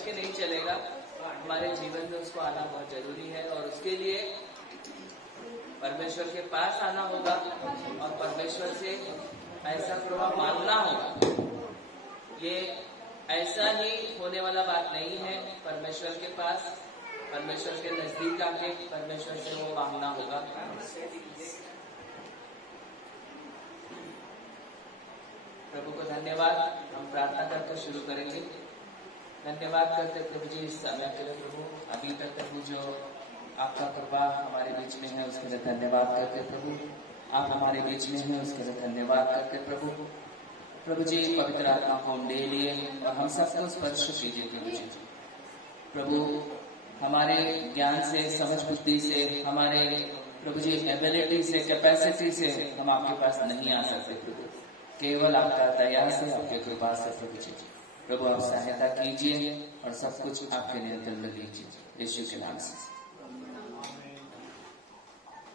समझ के नहीं चलेगा, हमारे जीवन में उसको आना बहुत जरूरी है। और उसके लिए परमेश्वर के पास आना होगा और परमेश्वर से ऐसा कृपा मांगना होगा। ये ऐसा ही होने वाला बात नहीं है। परमेश्वर के पास, परमेश्वर के नजदीक आके परमेश्वर से वो मांगना होगा। प्रभु को धन्यवाद। हम प्रार्थना करके शुरू करेंगे। धन्यवाद करते प्रभु जी इस समय के लिए। प्रभु अभी तक प्रभु जो आपका कृपा हमारे बीच में है उसके लिए धन्यवाद करते प्रभु। आप हमारे बीच में हैं उसके लिए धन्यवाद करते प्रभु। प्रभु जी पवित्र आत्मा को हम ले लिए और हम सबको स्पर्श कीजिए प्रभु जी। प्रभु हमारे ज्ञान से, समझ बुद्धि से, हमारे प्रभु जी एबिलिटी से, कैपेसिटी से हम आपके पास नहीं आ सकते प्रभु। केवल आपका दया से, आपके कृपा से प्रभु जी। प्रभु आप सहायता कीजिए और सब कुछ आपके नियंत्रण में लीजिए यीशु के नाम से।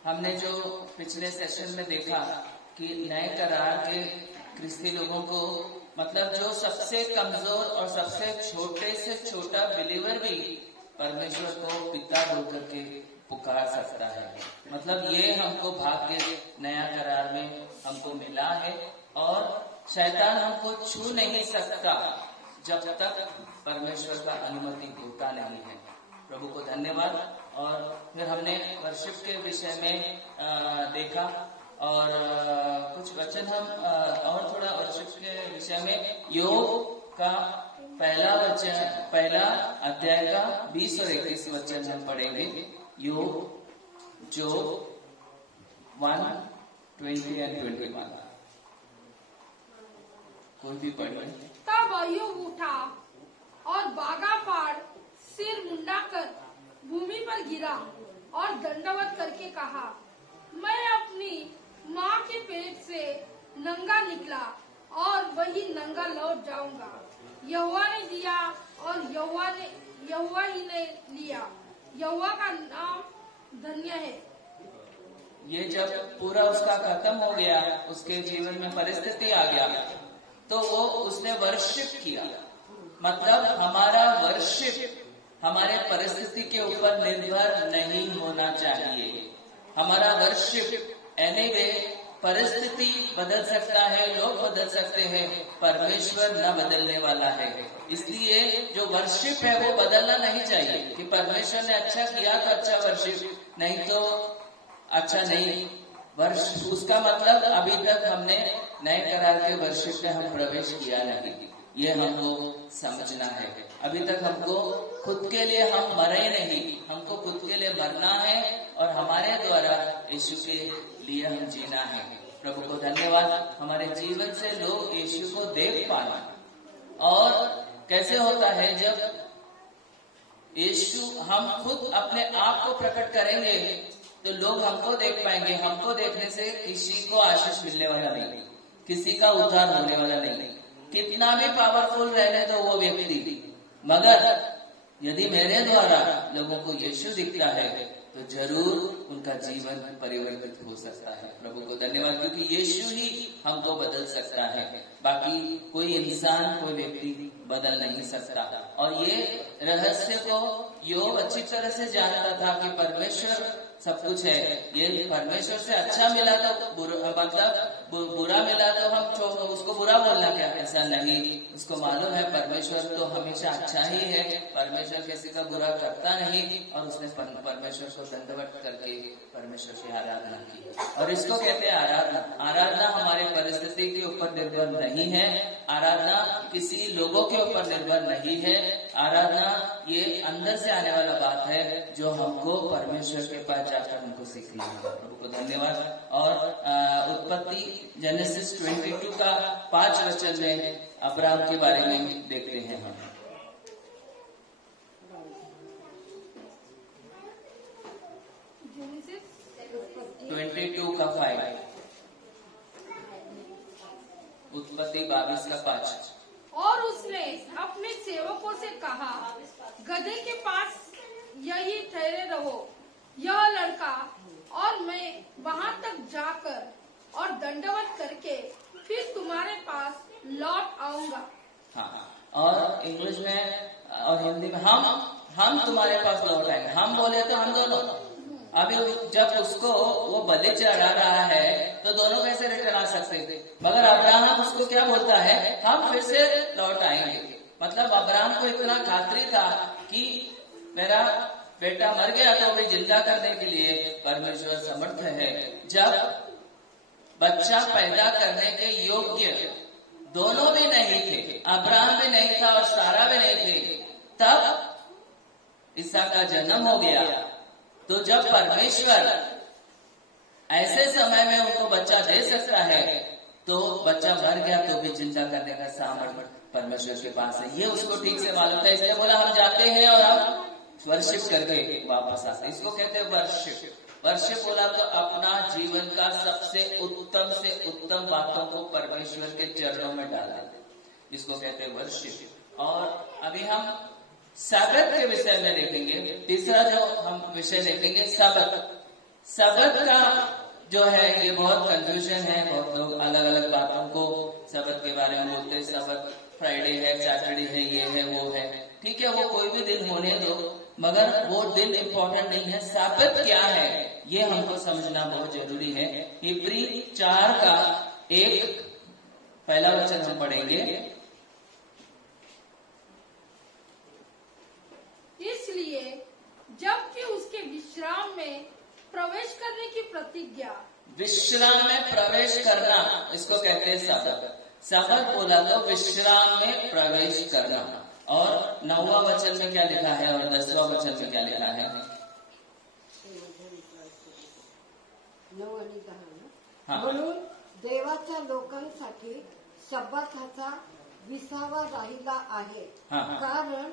हमने जो पिछले सेशन में देखा कि नए करार के ख्रिस्ती लोगों को, मतलब जो सबसे कमजोर और सबसे छोटे से छोटा बिलीवर भी परमेश्वर को पिता बोल करके पुकार सकता है। मतलब ये हमको भाग्य नया करार में हमको मिला है और शैतान हमको छू नहीं सकता जब तक परमेश्वर का अनुमति होता नहीं है। प्रभु को धन्यवाद। और फिर हमने वर्शिप के विषय में देखा और कुछ वचन हम और थोड़ा वर्शिप के विषय में योग का पहला अध्याय का 20 और 21 वचन हम पढ़ेंगे। योग जो 1, 20 और 21 कोई भी पढ़े। तब अय्यूब उठा और बागा फाड़ सिर मुंडाकर भूमि पर गिरा और दंडवत करके कहा, मैं अपनी माँ के पेट से नंगा निकला और वही नंगा लौट जाऊंगा। यहोवा ने दिया और यहोवा ही ने लिया। यहोवा का नाम धन्य है। ये जब पूरा उसका खत्म हो गया, उसके जीवन में परिस्थिति आ गया, तो वो उसने वर्शिप किया। मतलब हमारा वर्शिप हमारे परिस्थिति के ऊपर निर्भर नहीं होना चाहिए। हमारा वर्शिप एनीवे, परिस्थिति बदल सकता है, लोग बदल सकते हैं, परमेश्वर न बदलने वाला है। इसलिए जो वर्शिप है वो बदलना नहीं चाहिए कि परमेश्वर ने अच्छा किया तो अच्छा वर्शिप, नहीं तो अच्छा नहीं वर्शिप। उसका मतलब अभी तक हमने नए करार के वर्शिप में हम प्रवेश किया नहीं, ये हमको समझना है। अभी तक हमको खुद के लिए हम मरे नहीं, हमको खुद के लिए मरना है और हमारे द्वारा यीशु के लिए हम जीना है। प्रभु को धन्यवाद। हमारे जीवन से लोग यीशु को देख पाना। और कैसे होता है जब यीशु, हम खुद अपने आप को प्रकट करेंगे तो लोग हमको देख पाएंगे। हमको देखने से किसी को आशीष मिलने वाला नहीं, किसी का उद्धार होने वाला नहीं, कितना भी पावरफुल रहने तो वो व्यक्ति। मगर यदि मेरे द्वारा लोगों को यीशु दिखता है तो जरूर उनका जीवन परिवर्तित हो सकता है। प्रभु को धन्यवाद, क्योंकि यीशु ही हमको बदल सकता है, बाकी कोई इंसान, कोई व्यक्ति बदल नहीं सकता। और ये रहस्य को योग अच्छी तरह से जानता था कि परमेश्वर सब कुछ है। ये परमेश्वर से अच्छा मिला तो बुरा मिला तो हम उसको बुरा बोलना क्या? ऐसा नहीं। उसको मालूम है परमेश्वर तो हमेशा अच्छा ही है, परमेश्वर किसी का बुरा करता नहीं। और उसने परमेश्वर को दंडवत करके परमेश्वर की आराधना की। और इसको कहते हैं आराधना। आराधना हमारे परिस्थिति के ऊपर निर्भर नहीं है, आराधना किसी लोगों के ऊपर निर्भर नहीं है। आराधना ये अंदर से आने वाला बात है जो हमको परमेश्वर के पास जाकर हमको सीखना होगा। प्रभु को धन्यवाद। और उत्पत्ति जेनेसिस 22 का 5 वचन में अब्राहम के बारे में देखते हैं हम। जेनेसिस 22 का 5, उत्पत्ति 22 का 5। और उसने अपने सेवकों से कहा, गधे के पास यही ठहरे रहो, यह लड़का और मैं वहां तक जाकर और दंडवत करके फिर तुम्हारे पास लौट आऊंगा। हाँ, और इंग्लिश में और हिंदी में हम तुम्हारे पास लौट आएंगे। हम बोले तो हम दोनों। अभी जब उसको वो बलि चढ़ा रहा है तो दोनों कैसे रिटर्न आ सकते थे, मगर अब्राहम उसको क्या बोलता है, हम फिर से लौट आएंगे। मतलब अब्राहम को इतना खातरी था कि मेरा बेटा मर गया तो अभी जिंदा करने के लिए परमेश्वर समर्थ है। जब बच्चा पैदा करने के योग्य दोनों भी नहीं थे, अब्राहम भी नहीं था और सारा भी नहीं थे, तब इसहाक का जन्म हो गया। तो जब परमेश्वर ऐसे समय में उनको बच्चा दे सकता है तो बच्चा मर गया तो भी जिंदा करने का सामर्थ्य परमेश्वर के पास है। ये उसको ठीक से मालूम था, इसलिए बोला हम जाते हैं और हम वर्शिप करके वापस आते। इसको कहते हैं वर्शिप। वर्शिप बोला तो अपना जीवन का सबसे उत्तम बातों को परमेश्वर के चरणों में डाल देते, इसको कहते हैं वर्शिप। और अभी हम सबत के विषय में देखेंगे। तीसरा जो हम विषय देखेंगे सबत का जो है ये बहुत कंफ्यूजन है। बहुत लोग अलग अलग बातों को सबत के बारे में बोलते हैं। सबत फ्राइडे है, सैटरडे है, ये है, वो है, ठीक है, वो कोई भी दिन होने दो, मगर वो दिन इम्पोर्टेंट नहीं है। सबत क्या है ये हमको समझना बहुत जरूरी है। इब्री 4 का 1 पहला वचन हम पढ़ेंगे। इसलिए जबकि उसके विश्राम में प्रवेश करने की प्रतिज्ञा, विश्राम में प्रवेश करना, इसको कहते हैं सबत। सबत बोला तो विश्राम में प्रवेश करना। और 9वां वचन में क्या लिखा है और 10वां वचन में क्या लिखा है? हाँ। म्हणून देवाच्या लोकांसाठी शब्बाताचा विसावा राहिला आहे। हाँ। कारण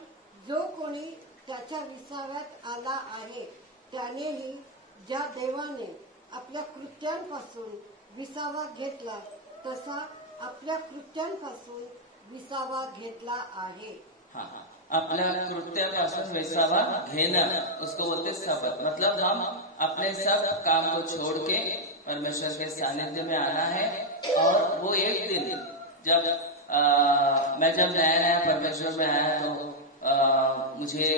जो कोणी त्याच्या विसाव्यात आला आहे त्यानेही ज्या देवाने आपल्या कृत्यांपासून विसावा घेतला तसा आपल्या कृत्यांपासून विसावा घेतला आहे। हाँ, अपना कृत्यापासून विसावा घेना, उसको बोलते सबत। मतलब हम अपने सब काम को छोड़ के परमेश्वर के सानिध्य में आना है। और वो एक दिन जब मैं जब नया परमेश्वर में आया तो मुझे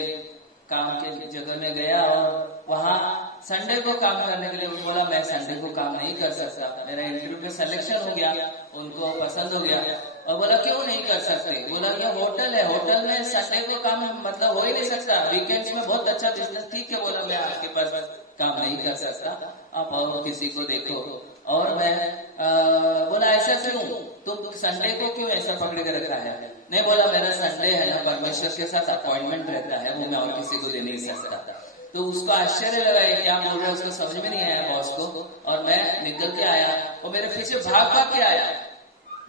काम के जगह में गया और वहाँ संडे को काम करने के लिए बोला मैं संडे को काम नहीं कर सकता। मेरा इंटरव्यू में सिलेक्शन हो गया, उनको पसंद हो गया और बोला क्यों नहीं कर सकते? बोला ये होटल है, होटल में संडे को काम मतलब हो ही नहीं सकता, वीकेंड्स में बहुत अच्छा बिजनेस। ठीक है, बोला मैं आपके पास काम नहीं कर सकता, आप और किसी को देखो। और मैं बोला ऐसा क्यों, तुम संडे को क्यों ऐसा पकड़ के रखा है? नहीं, बोला मेरा संडे है ना परमेश्वर के साथ अपॉइंटमेंट रहता है, वो मैं और किसी को दे नहीं सकता। तो उसको आश्चर्य लगा ये क्या बोल रहा है, उसको समझ में नहीं आया बॉस को। और मैं निकल के आया और मेरे पीछे भाग के आया।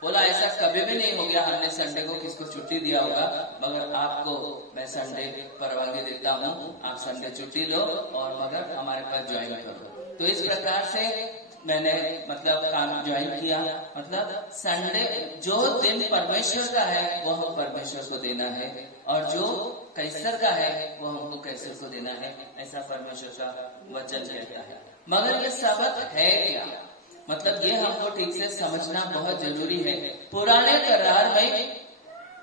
बोला ऐसा कभी भी नहीं हो गया, हमने संडे को किसको छुट्टी दिया होगा, मगर आपको मैं संडे परवानगी देता हूँ, आप संडे छुट्टी लो और मगर हमारे पास ज्वाइन करो। तो इस प्रकार से मैंने मतलब काम ज्वाइन किया। मतलब संडे जो दिन परमेश्वर का है वो हम परमेश्वर को देना है और जो कैसर का है वो हमको कैसर को देना है, ऐसा परमेश्वर का वचन कहता है। मगर ये सबत है क्या, मतलब ये हमको ठीक से समझना बहुत जरूरी है। पुराने करार में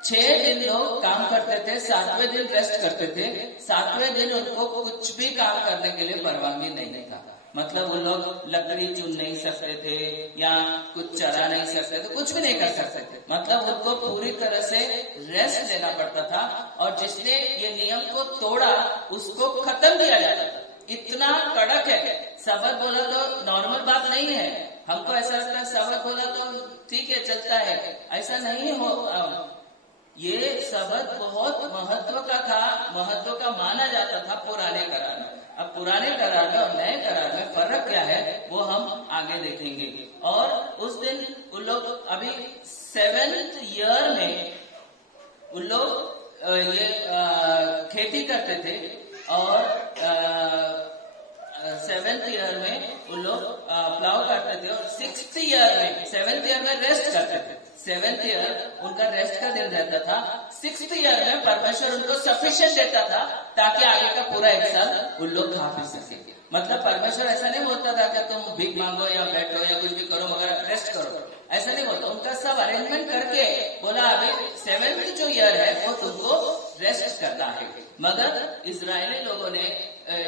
6 दिन लोग काम करते थे, 7वें दिन रेस्ट करते थे। 7वें दिन उनको कुछ भी काम करने के लिए परवानगी नहीं था। मतलब वो लोग लकड़ी चुन नहीं सकते थे या कुछ चरा नहीं सकते थे, कुछ भी नहीं कर सकते थे। मतलब उनको पूरी तरह से रेस्ट लेना पड़ता था और जिसने ये नियम को तोड़ा उसको खत्म किया जाता था। इतना कड़क है। सबत बोला तो नॉर्मल बात नहीं है। हमको ऐसा लगता है सबत बोला तो ठीक है चलता है, ऐसा नहीं हो। ये सबत बहुत महत्व का था, महत्व का माना जाता था पुराने करार में। अब पुराने करार में और नए करार में फर्क क्या है वो हम आगे देखेंगे। और उस दिन उन लोग अभी 7th ईयर में उन लोग ये खेती करते थे और 7th ईयर में उन लोग प्लाव करते थे और 6th ईयर में 7th ईयर में रेस्ट करते थे। 7th ईयर उनका रेस्ट का दिन रहता था। 6th ईयर में परमेश्वर उनको सफिशिएंट देता था ताकि आगे का पूरा एक साल उन लोग खा पी सके। मतलब परमेश्वर ऐसा नहीं बोलता था कि तुम भीख मांगो या बैठो या कुछ भी करो मगर रेस्ट करो, ऐसा नहीं बोलता। उनका सब अरेंजमेंट करके बोला अभी 7th जो ईयर है वो तुमको रेस्ट करना है। मगर इजरायली लोगों ने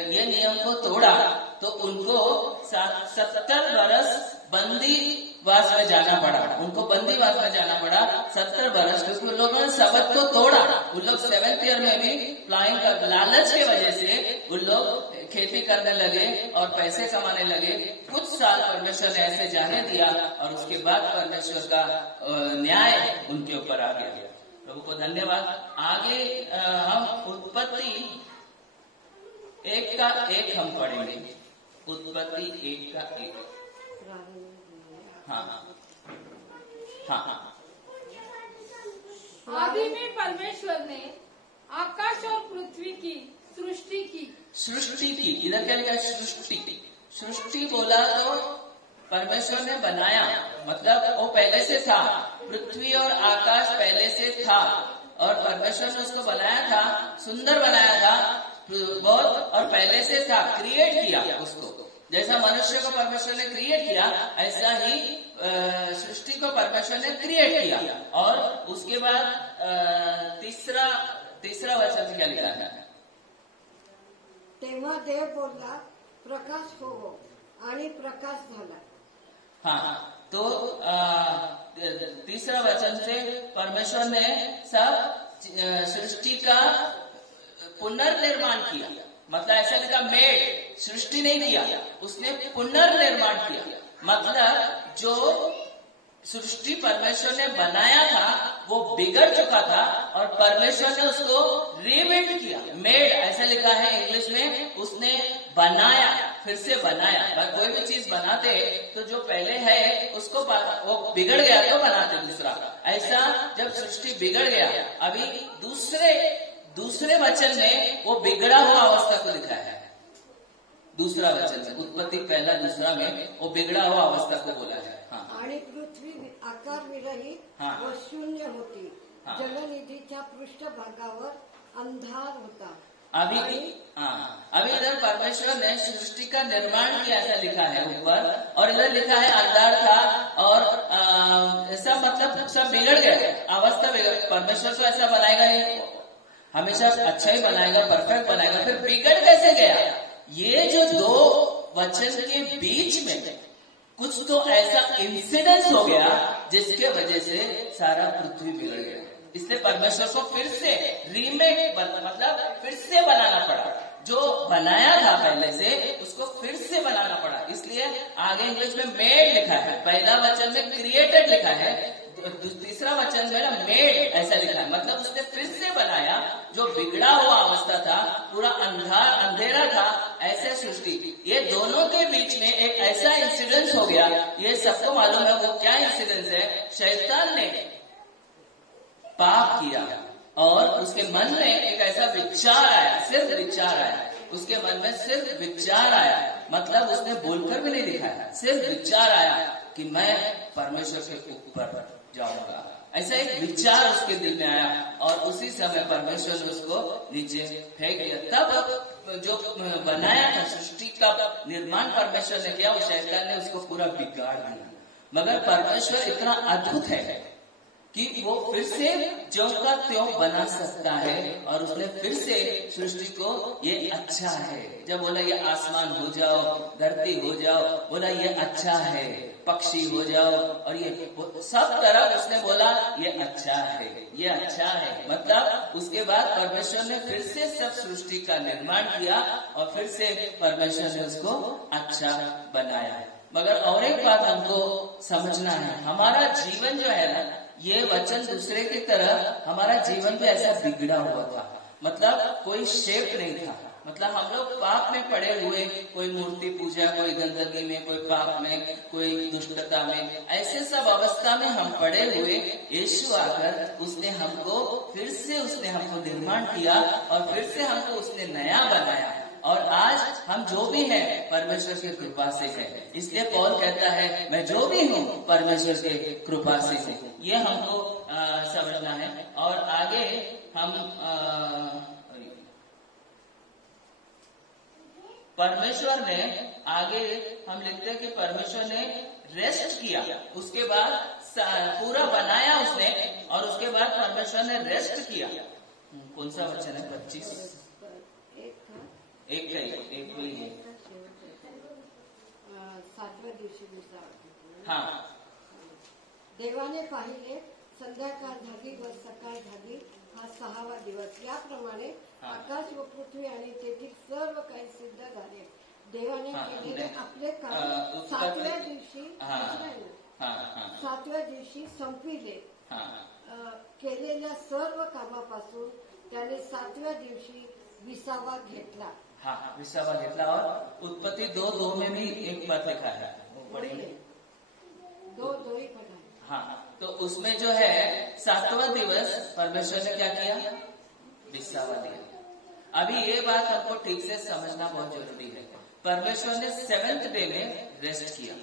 ये नियम को तोड़ा तो उनको 70 बरस बंदीवास में जाना पड़ा। उनको बंदीवास में जाना पड़ा 70 बरस, क्योंकि उन लोगों ने सबत को तोड़ा। उन लोग 7th ईयर में भी फ्लाइंग का लालच की वजह से उन लोग खेती करने लगे और पैसे कमाने लगे। कुछ साल परमेश्वर ने ऐसे जाने दिया और उसके बाद परमेश्वर का न्याय उनके ऊपर आ गया। प्रभु को धन्यवाद। आगे हम उत्पत्ति 1 का 1 हम पढ़ेंगे। उत्पत्ति 1 का 1। हाँ। आदि में परमेश्वर ने आकाश और पृथ्वी की सृष्टि की। इधर क्या लिखा? सृष्टि बोला तो परमेश्वर ने बनाया, मतलब वो पहले से था। पृथ्वी और आकाश पहले से था और परमेश्वर ने उसको बनाया था, सुंदर बनाया था बहुत, और पहले से था, क्रिएट किया उसको। जैसा मनुष्य को परमेश्वर ने क्रिएट किया, ऐसा ही सृष्टि को परमेश्वर ने क्रिएट किया। और उसके बाद तीसरा वचन क्या लिखा है? तेव्हा देव बोलला, प्रकाश होवो, आणि प्रकाश झाला। हाँ, तो तीसरा वचन से परमेश्वर ने सब सृष्टि का पुनर्निर्माण किया। मतलब ऐसा लिखा मेड, सृष्टि नहीं किया, उसने पुनर्निर्माण किया। मतलब जो सृष्टि परमेश्वर ने बनाया था वो बिगड़ चुका था और परमेश्वर ने उसको रीबिल्ड किया। मेड ऐसा लिखा है इंग्लिश में, उसने बनाया, फिर से बनाया। कोई भी चीज बनाते तो जो पहले है उसको वो बिगड़ गया तो बनाते दूसरा। ऐसा जब सृष्टि बिगड़ गया, अभी दूसरे वचन में वो बिगड़ा हुआ अवस्था को लिखा है। दूसरा वचन में, उत्पत्ति 1-2 में वो बिगड़ा हुआ अवस्था को बोला है। हाँ। आणि पृथ्वी आकार विरहित व शून्य होती। जलनिधीच्या पृष्ठभागावर अंधार होता। अभी इधर परमेश्वर ने सृष्टि का निर्माण किया, ऐसा लिखा है ऊपर, और इधर लिखा है अंधार था और ऐसा मतलब सब बिगड़ गया, अवस्था बिगड़। परमेश्वर तो ऐसा बनाएगा नहीं, हमेशा अच्छा ही बनाएगा, परफेक्ट बनाएगा, फिर बिगड़ कैसे गया? ये जो 2 वचन के बीच में कुछ तो ऐसा इंसिडेंस हो गया जिसके वजह से सारा पृथ्वी बिगड़ गया। इसलिए परमेश्वर को फिर से रीमेक, मतलब फिर से बनाना पड़ा। जो बनाया था पहले से उसको फिर से बनाना पड़ा। इसलिए आगे इंग्लिश में मेड लिखा है, पहला वचन में क्रिएटेड लिखा है, तीसरा वचन में ना मेड ऐसा लिखा है। मतलब उसने फिर से बनाया, जो बिगड़ा हुआ अवस्था था, पूरा अंधेरा था, ऐसे सृष्टि। ये दोनों के बीच में एक ऐसा इंसिडेंस हो गया, ये सबको मालूम है। वो क्या इंसिडेंस है? शैतान ने पाप किया और उसके मन में एक ऐसा विचार आया, सिर्फ विचार आया, उसके मन में सिर्फ विचार आया। मतलब उसने बोलकर भी नहीं दिखाया, सिर्फ विचार आया कि मैं परमेश्वर के ऊपर जाऊंगा। ऐसा एक विचार उसके दिल में आया और उसी समय परमेश्वर ने उसको नीचे फेंक दिया। तब जो बनाया था, सृष्टि का निर्माण परमेश्वर ने किया, वो शैतान ने उसको पूरा बिगाड़ दिया। मगर परमेश्वर इतना अद्भुत है कि वो फिर से ज्यों का त्यों बना सकता है और उसने फिर से सृष्टि को, ये अच्छा है। जब बोला ये आसमान हो जाओ, धरती हो जाओ, बोला ये अच्छा है, पक्षी हो जाओ, और ये सब तरफ उसने बोला ये अच्छा है, ये अच्छा है। मतलब उसके बाद परमेश्वर ने फिर से सब सृष्टि का निर्माण किया और फिर से परमेश्वर ने उसको अच्छा बनाया। मगर और एक बात हमको समझना है, हमारा जीवन जो है ना, ये वचन दूसरे की तरह हमारा जीवन भी ऐसा बिगड़ा हुआ था। मतलब कोई शेप नहीं था। मतलब हम लोग पाप में पड़े हुए, कोई मूर्ति पूजा, कोई गंदगी में, कोई पाप में, कोई दुष्टता में, ऐसे सब अवस्था में हम पड़े हुए। यीशु आकर उसने हमको फिर से, उसने हमको निर्माण किया और फिर से हमको उसने नया बनाया। और आज हम जो भी हैं परमेश्वर की कृपा से है। इसलिए पौल कहता है मैं जो भी हूँ परमेश्वर की कृपा से हूँ। ये हमको समझना है। और आगे हम परमेश्वर ने, आगे हम लिखते हैं कि परमेश्वर ने रेस्ट किया, उसके बाद पूरा बनाया उसने और उसके बाद परमेश्वर ने रेस्ट किया। कौन सा वचन है? 25 एक का ही है। 7व्या दिवशी हाँ, देवाने पाहिले, संध्याकाळ झाली व सकाळ झाली, हा 6वा दिवस. याप्रमाणे आकाश व पृथ्वी आणि तेथील सर्व काही सिद्ध झाले. देवाने केलेले आपले काम 7व्या दिवशी 7व्या दिवशी संपविले. केलेल्या सर्व कामापासून त्याने 7व्या दिवशी विसावा घेतला. हाँ, विसावा घेतला. और उत्पत्ति 2:2 में भी एक बात लिखा है, पढ़ेंगे 2:2 ही पढ़ा है. हाँ, तो उसमें जो है 7वां दिवस परमेश्वर ने क्या किया? विसावा दिया. अभी ये बात हमको ठीक से समझना बहुत जरूरी है. परमेश्वर ने 7th डे में रेस्ट किया,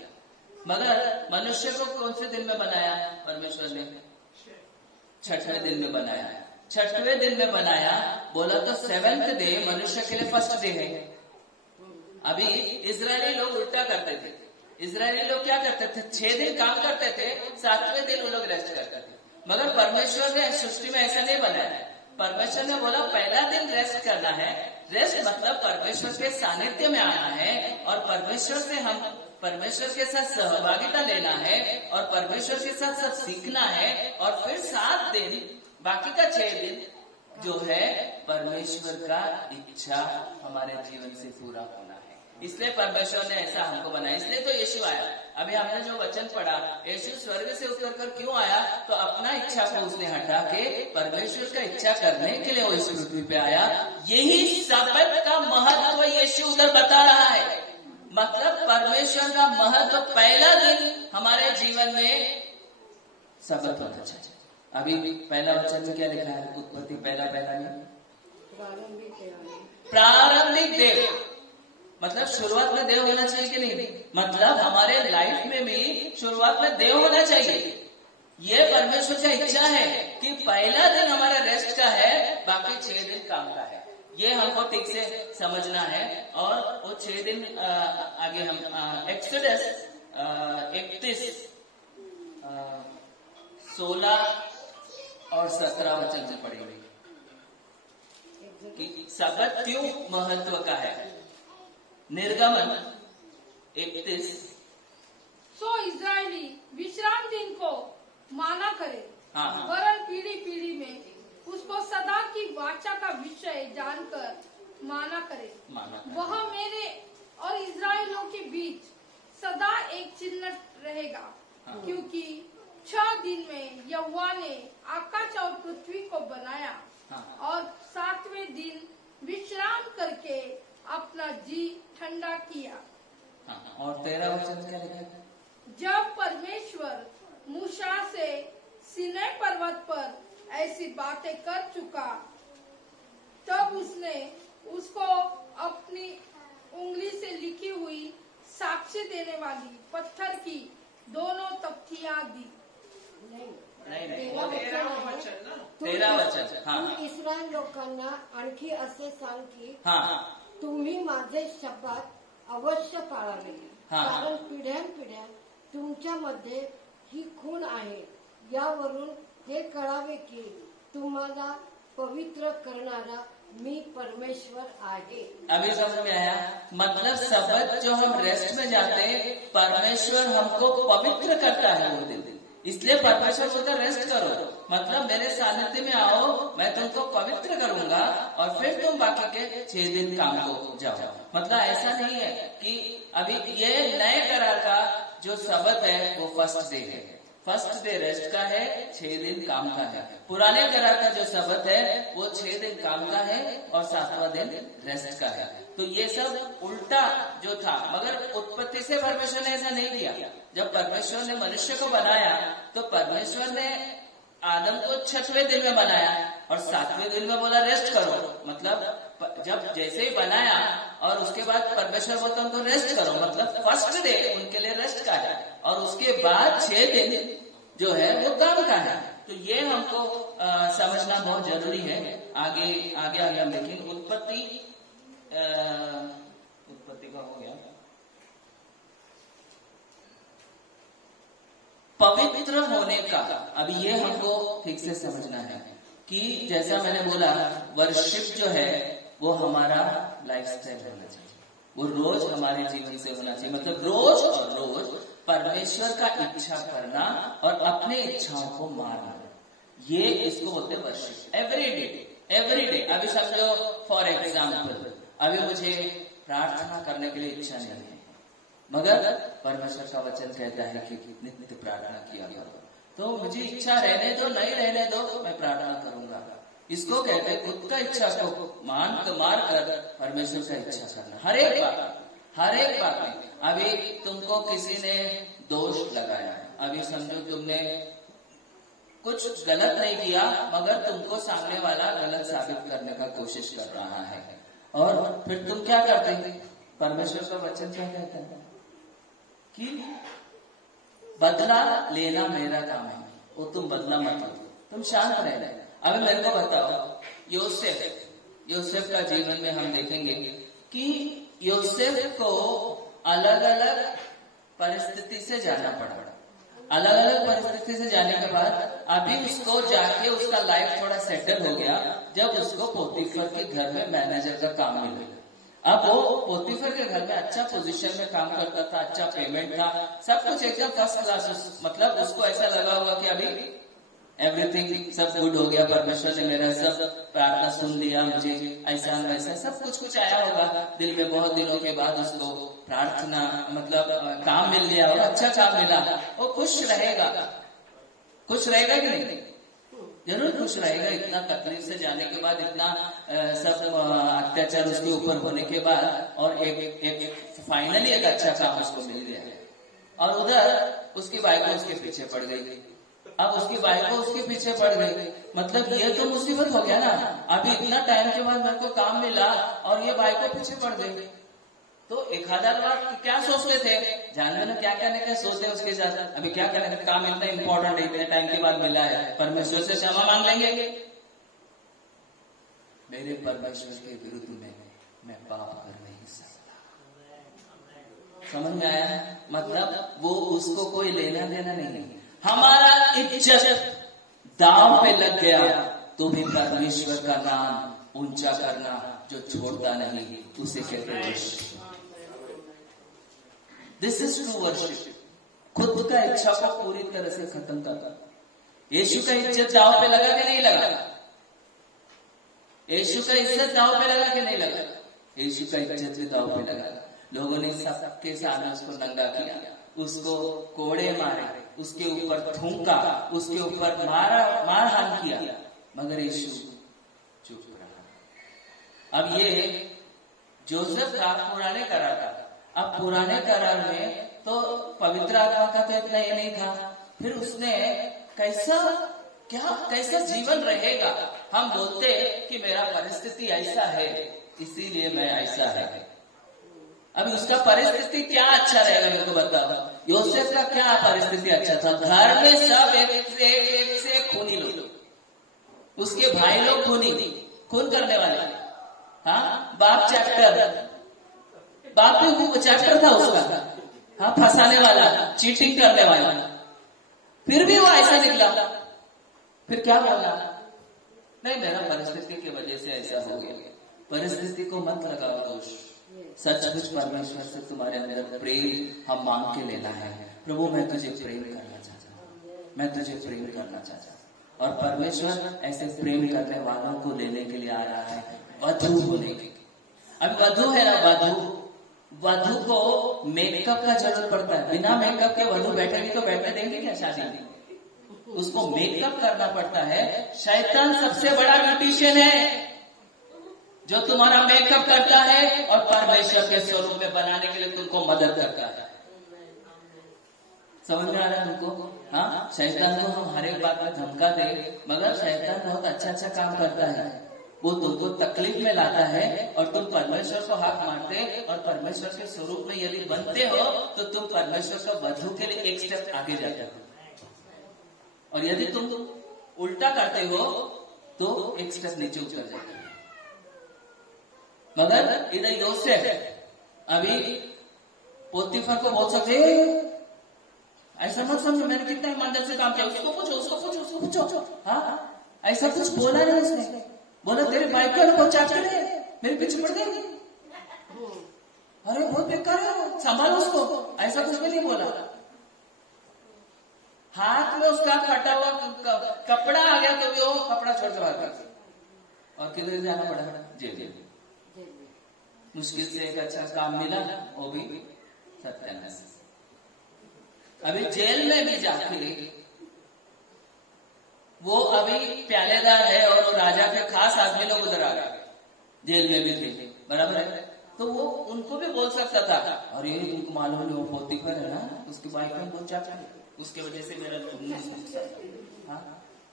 मगर मनुष्य को कौन से दिन में बनाया? परमेश्वर ने 6वें दिन में बनाया. 6वें दिन में बनाया बोला तो 7th डे मनुष्य के लिए फर्स्ट डे है. अभी इजरायली लोग उल्टा करते थे. इजरायली लोग क्या करते थे? 6 दिन काम करते थे, 7वें दिन वो लोग रेस्ट करते थे. मगर परमेश्वर ने सृष्टि में ऐसा नहीं बनाया. परमेश्वर ने बोला पहला दिन रेस्ट करना है. रेस्ट मतलब परमेश्वर के सानिध्य में आना है और परमेश्वर से हम परमेश्वर के साथ सहभागिता लेना है और परमेश्वर के साथ सब सीखना है. और फिर 7 दिन, बाकी का 6 दिन जो है परमेश्वर का इच्छा हमारे जीवन से पूरा होना है. इसलिए परमेश्वर ने ऐसा हमको बनाया. इसलिए तो यीशु आया. अभी हमने जो वचन पढ़ा, यीशु स्वर्ग से उतर कर क्यों आया? तो अपना इच्छा को उसने हटा के परमेश्वर का इच्छा करने के लिए वो इस पृथ्वी पे आया. यही सबत का महत्व यीशु उधर बता रहा है. मतलब परमेश्वर का महत्व, पहला दिन हमारे जीवन में सबत होना चाहिए. अभी पहला वचन में क्या लिखा है? उत्पत्ति पहला में प्रारंभिक देव, मतलब शुरुआत में देव होना चाहिए कि नहीं? मतलब हमारे लाइफ में भी शुरुआत में देव होना चाहिए. ये परमेश्वर की इच्छा है कि पहला दिन हमारा रेस्ट का है, बाकी 6 दिन काम का है. ये हमको ठीक से समझना है. और वो 6 दिन आगे हम एक्सोडस 31 16 और 17 वचन में पढ़ेंगे कि सबत क्यों महत्व का है. निर्गमन 31. सो इजरायली विश्राम दिन को माना करे, हाँ. वरन पीढ़ी पीढ़ी में उसको सदा की वाचा का विषय जानकर माना करे. वह मेरे और इजराइलों के बीच सदा एक चिन्ह रहेगा. हाँ. क्योंकि 6 दिन में यहोवा ने आकाश और पृथ्वी को बनाया. हाँ. और 7वें दिन विश्राम करके अपना जी ठंडा किया. हाँ. और 13 वचन क्या लिखा है? जब परमेश्वर मूसा से सीनै पर्वत पर ऐसी बातें कर चुका, तब उसने उसको अपनी उंगली से लिखी हुई साक्ष्य देने वाली पत्थर की 2 तख्तियां दी. नहीं. 13 वचन. हाँ. इस्रायल लोकांना आणखी असे सांग की हाँ. तुम्ही माझे शब्दात अवश्य पाळावे. कारण पिढ्यानपिढ्या तुमच्यामध्ये ही खूण आहे. यावरून हे कळावे की तुम्हाला पवित्र करणारा मी परमेश्वर आहे. अभी समझ में आया? मतलब सबत जो हम रेस्ट में जाते हैं, परमेश्वर हमको पवित्र करता है वो दिन. इसलिए परमेश्वर बोलता रेस्ट करो, मतलब मेरे सानिध्य में आओ, मैं तुमको पवित्र करूंगा और फिर तुम बाकी के 6 दिन काम को जाओ. मतलब ऐसा नहीं है कि अभी ये नए करार का जो सबत है वो फर्स्ट डे है. फर्स्ट डे रेस्ट का है, 6 दिन काम का है. पुराने करार का जो सबत है वो 6 दिन काम का है और 7वां दिन रेस्ट का है. तो ये सब उल्टा जो था, मगर उत्पत्ति से परमेश्वर ने ऐसा नहीं किया. जब परमेश्वर ने मनुष्य को बनाया तो परमेश्वर ने आदम को 6वें दिन में बनाया और 7वें दिन में बोला रेस्ट करो. मतलब जब जैसे ही बनाया और उसके बाद परमेश्वर बोलता उनको रेस्ट करो, मतलब फर्स्ट डे उनके लिए रेस्ट का है और उसके बाद 6 दिन जो है वो काम का है. तो ये हमको समझना बहुत जरूरी है. आगे हम देखेंगे. उत्पत्ति का हो गया. पवित्र होने का, अभी ये हमको ठीक से समझना है कि जैसा मैंने बोला वर्शिप जो है वो हमारा लाइफस्टाइल होना चाहिए, वो रोज हमारे जीवन से होना चाहिए। मतलब रोज और रोज परमेश्वर का इच्छा करना और अपने इच्छाओं को मारना, ये इसको बोलते हैं वर्शिप। Every day. अभी समझो फॉर एग्जाम्पल, अभी मुझे प्रार्थना करने के लिए इच्छा नहीं है, मगर परमेश्वर का वचन कहता है कि नित्य प्रार्थना किया करो, तो मुझे इच्छा रहने दो, नहीं रहने दो, मैं प्रार्थना करूंगा। इसको कहते हैं खुद का इच्छा को मार कर परमेश्वर का इच्छा करना। हर एक बात में। अभी तुमको किसी ने दोष लगाया, अभी समझो तुमने कुछ गलत नहीं किया, मगर तुमको सामने वाला गलत साबित करने का कोशिश कर रहा है, और फिर तुम क्या करते हैं? परमेश्वर का वचन क्या कहता है कि बदला लेना मेरा काम है, वो तुम बदला मत लो, तुम शांत रहना। अभी मेरे को बताओ, योसेफ का जीवन में हम देखेंगे कि योसेफ को अलग अलग परिस्थिति से जाना पड़ा। अलग अलग परिस्थिति से जाने के बाद अभी उसको जाके उसका लाइफ थोड़ा सेटल हो गया जब उसको पोतीफर के घर में मैनेजर का काम मिला। अब वो पोतीफर के घर में अच्छा पोजीशन में काम करता था, अच्छा पेमेंट था, सब कुछ एकदम फर्स्ट क्लास। मतलब उसको ऐसा लगा होगा कि अभी एवरीथिंग सब गुड हो गया, परमेश्वर ने मेरा सब प्रार्थना सुन लिया, मुझे ऐसा वैसा सब कुछ आया होगा दिल में। बहुत दिनों के बाद उसको प्रार्थना मतलब काम मिल गया होगा, अच्छा काम मिला, वो खुश रहेगा कि नहीं? जरूर खुश रहेगा। इतना तकलीफ से जाने के बाद, इतना सब अत्याचार उसके ऊपर होने के बाद, और एक फाइनली एक अच्छा काम उसको मिल गया, और उधर उसकी वाइफ उसके पीछे पड़ गई। अब उसकी वाइफ उसके पीछे पड़ गई, मतलब ये तो मुसीबत हो गया ना। अभी इतना टाइम के बाद मेरे को काम मिला और ये वाइफ को पीछे पड़ गई, तो 1000 बार क्या सोचते थे, जानते ना क्या कहने का सोचते उसके साथ। अभी क्या करेंगे, काम इतना इम्पोर्टेंट है, इतने टाइम के बाद मिला है, परमेश्वर से क्षमा मांग लेंगे। मेरे परमेश्वर के विरुद्ध में मैं पाप कर नहीं सकता। समझ में आया? मतलब वो उसको कोई लेना देना नहीं। हमारा इज्जत दांव पे लग गया तो भी परमेश्वर का नाम ऊंचा करना जो छोड़ता नहीं, उसे कहते हैं worship. This is true worship. खुद का इच्छा को पूरी तरह से खत्म करना। यीशु का इज्जत दांव पे लगा कि नहीं लगा? यीशु का इज्जत दांव पे लगा कि नहीं लगा? यीशु का इज्जत भी दांव पे लगा। लोगों ने सबके सामने उसको नंगा किया, उसको कोड़े मारे, उसके ऊपर थूका, उसके ऊपर मारहान किया, मगर यीशु चुप रहा। अब ये जोसेफ था पुराने करार का। अब पुराने करार में तो पवित्र आत्मा का तो इतना ये नहीं था, फिर उसने कैसा जीवन रहेगा। हम बोलते कि मेरा परिस्थिति ऐसा है इसीलिए मैं ऐसा है। अभी उसका परिस्थिति क्या अच्छा रहेगा मेरे को बताओ। योसेफ का क्या परिस्थिति अच्छा था? घर में सब एक से खूनी लोग, उसके भाई लोग खून करने वाले। हाँ, बाप भी चैप्टर था उसका, हाँ, फंसाने वाला, चीटिंग करने वाला। फिर भी वो ऐसा निकला। फिर क्या बोला? नहीं, मेरा परिस्थिति की वजह से ऐसा हो गया। परिस्थिति को मत लगाओ दोष। सचमुच परमेश्वर से तुम्हारे अंदर प्रेम हम मांग के लेना है। प्रभु मैं तुझे प्रेम करना चाहता हूँ, मैं तुझे प्रेम करना चाहता हूँ। और परमेश्वर ऐसे प्रेम करने वालों को लेने के लिए आ रहा है, वधू होने के। अब वधू है ना, वधू को मेकअप का जरूरत पड़ता है। बिना मेकअप के वधू बैठेगी तो बैठने देंगे क्या शादी में? उसको मेकअप करना पड़ता है। शैतान सबसे बड़ा ब्यूटिशियन है जो तुम्हारा मेकअप करता है और परमेश्वर के स्वरूप में बनाने के लिए तुमको मदद करता है। समझ में आ रहा है तुमको? हाँ, शैतान को हम हर एक बात में धमका दे, मगर शैतान बहुत अच्छा काम करता है। वो तुमको तकलीफ में लाता है और तुम परमेश्वर को हाथ मारते और परमेश्वर के स्वरूप में यदि बनते हो तो तुम परमेश्वर का वधू के लिए एक स्टेप आगे जाते हो, और यदि तुम उल्टा करते हो तो एक स्टेप नीचे उतर जाते हो। मगर इधर योसेफ अभी पोतीफर को बोल सकते ऐसा मत समझो, मैंने कितना ईमानदार से काम किया, उसको पूछो। हाँ, ऐसा कुछ बोला नहीं उसने। बोला तेरे बाइक को ना बहुत चैप्टर है, मेरे पीछे पड़ गई, अरे बहुत बेकार है, संभालो उसको, ऐसा कुछ भी नहीं बोला। हाथ में उसका फटा हुआ कपड़ा आ गया तो वो कपड़ा छोड़ के भाग, और किधर जाना पड़ा? जेल। मुश्किल से एक अच्छा काम मिला, वो भी सत्यानाश। अभी जेल में भी जाके वो अभी प्यालेदार है और राजा के खास आदमी लोग उधर आ गए, जेल में भी थे, बराबर है। तो वो उनको भी बोल सकता था, और ये तुमको मालूम नहीं वो पोतीफर है ना, उसकी वाइफ में बहुत चाचा है, उसके वजह से मेरा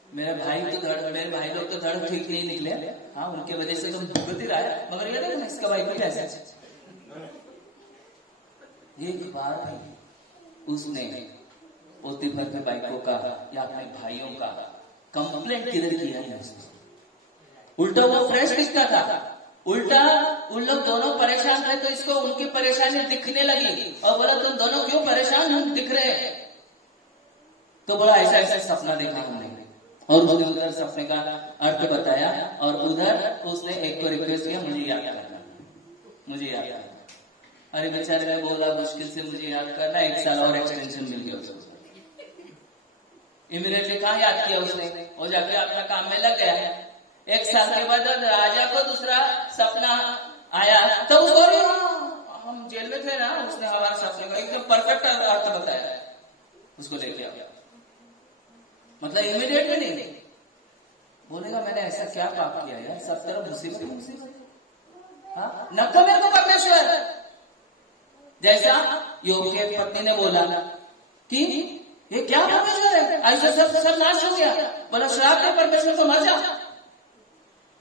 मेरे भाई लोग तो धड़ ठीक नहीं निकले, हाँ उनके वजह से तुम भुगत ही रहा है, मगर ये देखो इसका भाई भी कैसे। एक बार भी उसने पोतीफर के बाइकों का या अपने भाइयों का कंप्लेंट किधर किया है? उल्टा वो फ्रेश दिखता था, उल्टा उन लोग दोनों परेशान थे तो इसको उनकी परेशानी दिखने लगी और बोला तुम दोनों क्यों परेशान दिख रहे? तो बोला ऐसा ऐसा सपना देखा हमने, और उसने उधर सपने का अर्थ बताया, और उधर उसने एक को रिक्वेस्ट किया मुझे याद करना, मुझे याद करना। अरे बेचारे ने बोला मुश्किल से मुझे याद करना, 1 साल और एक्सटेंशन मिल गया उसको। इमीडिएटली कहा याद किया उसने, वो जाके अपना काम में लग गया है। 1 साल के बाद राजा को दूसरा सपना आया तो उसको हम जेल में थे ना, उसने हमारा सपने का एकदम परफेक्ट अर्थ बताया, उसको लेके आ गया। मतलब इमीडिएट में नहीं बोलेगा मैंने ऐसा क्या पाप किया यार, सब तरफ मुसीबत। हाँ नको मेरे को परमेश्वर, जैसा योग की पत्नी ने बोला कि ये क्या परमेश्वर है, ऐसा सब नाश हो गया, बोला श्राप है परमेश्वर को मर जा।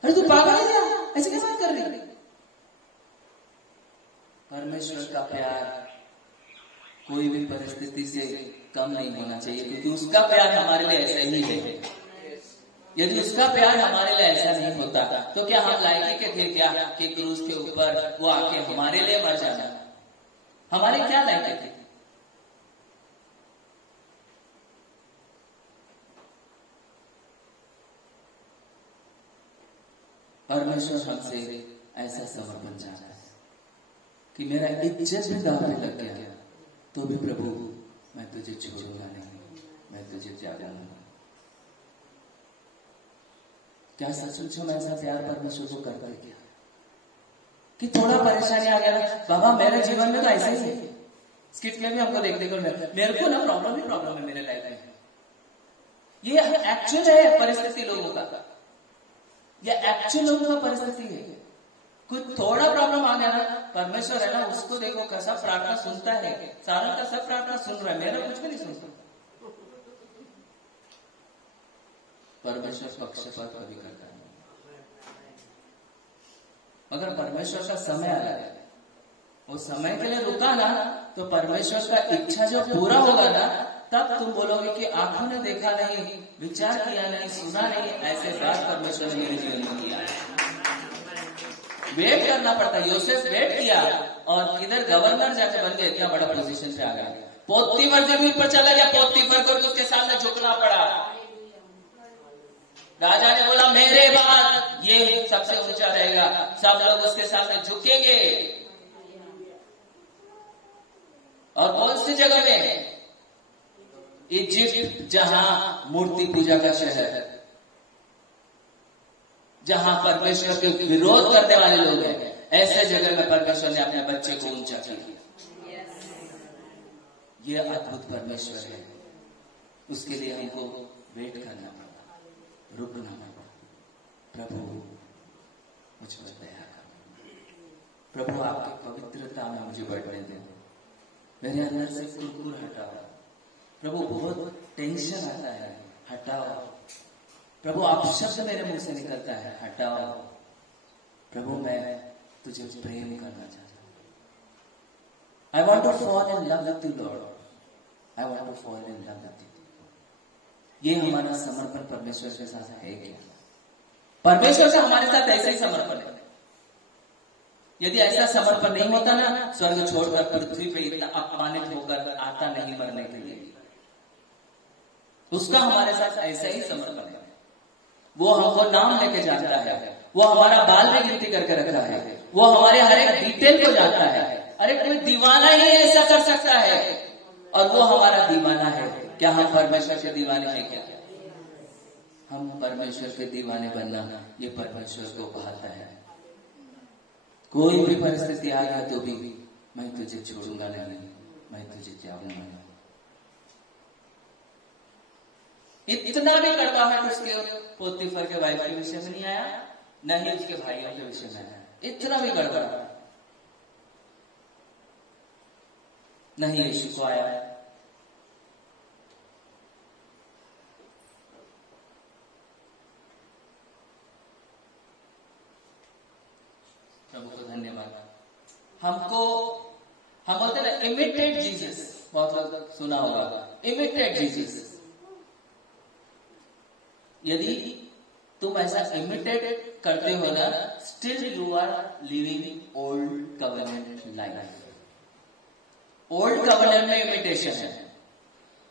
अरे तू पागल है क्या, ऐसे कैसे बात कर रही? परमेश्वर का प्यार कोई भी परिस्थिति से कम नहीं होना चाहिए, क्योंकि उसका प्यार हमारे लिए ऐसा ही है। यदि उसका प्यार हमारे लिए ऐसा नहीं होता तो क्या हम लायक के थे क्या कि क्रूस के ऊपर वो आके हमारे लिए मर जाना? हमारे क्या लायक थे? परमेश्वर हमसे ऐसा समर्पण चाहता है कि मेरा इज्जत भी दांव में लग गया तो भी प्रभु मैं तुझे छोड़ूंगा नहीं, मैं तुझे त्यागूंगा। क्या सचमुच हम ऐसा प्यार परमेश्वर को कर पाए क्या कि थोड़ा परेशानी आ गया ना, बाबा मेरे जीवन में तो ऐसा ही है। स्किट में भी हमको देखने को मेरे को ना प्रॉब्लम है मेरे लाइफ में, ये एक्चुअल है परिस्थिति लोगों का, ये एक्चुअल लोगों का परिस्थिति है। कुछ थोड़ा प्रॉब्लम आ गया ना, परमेश्वर है ना उसको देखो कैसा प्रार्थना सुनता है, सारा का सब प्रार्थना सुन रहा है, मेरा कुछ भी नहीं सुनता। परमेश्वर पक्षपात कभी करता नहीं, मगर परमेश्वर का समय आ गया, वो समय के लिए रुका ना तो परमेश्वर का इच्छा जब पूरा होगा ना तब तुम बोलोगे कि आंखों ने देखा नहीं, विचार किया नहीं, सुना नहीं, ऐसे बात परमेश्वर ने मेरे जीवन में किया। वेट करना पड़ता है। योसेफ वेट किया और किधर गवर्नर जाके बन गया, इतना बड़ा पोजीशन पे आ गया। पोतीफर जब ऊपर चला गया, पोतीफर को उसके सामने झुकना पड़ा। राजा ने बोला मेरे बाद ये सबसे ऊंचा रहेगा, सब लोग उसके सामने झुकेंगे। और कौन सी जगह में? इजिप्ट, जहां मूर्ति पूजा का शहर है, जहां परमेश्वर के विरोध करने वाले लोग हैं, ऐसे जगह में परमेश्वर ने अपने बच्चे को ऊंचा किया। ये अद्भुत परमेश्वर है, उसके लिए हमको वेट करना पड़ा, रुकना पड़ा। प्रभु मुझ पर दया करो, प्रभु आपकी पवित्रता में मुझे बढ़ने दे, मेरे अंदर से कुरकुर हटाओ। प्रभु बहुत टेंशन आता है, हटाओ। प्रभु आप शब्द मेरे मुंह से निकलता है, हटाओ। प्रभु मैं तुझे प्रेम करना चाहता हूं। I want to fall in love with you, Lord. I want to fall in love with you. ये हमारा समर्पण परमेश्वर के साथ है क्या? परमेश्वर का हमारे साथ ऐसा ही समर्पण है। यदि ऐसा समर्पण नहीं होता ना, स्वर्ग छोड़कर पृथ्वी पे इतना अपमानित होकर आता नहीं मरने के लिए। उसका हमारे साथ ऐसा ही समर्पण है। वो हमको नाम लेके जानता है, वो हमारा बाल में गिनती करके रखा है, वो हमारे हर एक डिटेल को जानता है। अरे कोई दीवाना ही ऐसा कर सकता है और वो हमारा दीवाना है। क्या हम परमेश्वर के दीवाने हैं क्या? हम परमेश्वर के दीवाने बनना ये परमेश्वर को कहता है। कोई भी परिस्थिति आ गया तो भी मैं तुझे छोड़ूंगा नहीं, मैं तुझे त्यागूंगा नहीं। इतना भी करता है तो उसके पोतीफर के वाइफ के विषय में नहीं आया, नहीं उसके भाइयों के विषय में आया। इतना भी करता है, नहीं यीशु को आया। प्रभु को धन्यवाद। हमको हम बोलते ना इमिटेट जीसस, बहुत लोग सुना होगा इमिटेट जीसस। यदि तुम ऐसा इमिटेट करते हो ना, still you are living old covenant life. Old covenant में इमिटेशन है,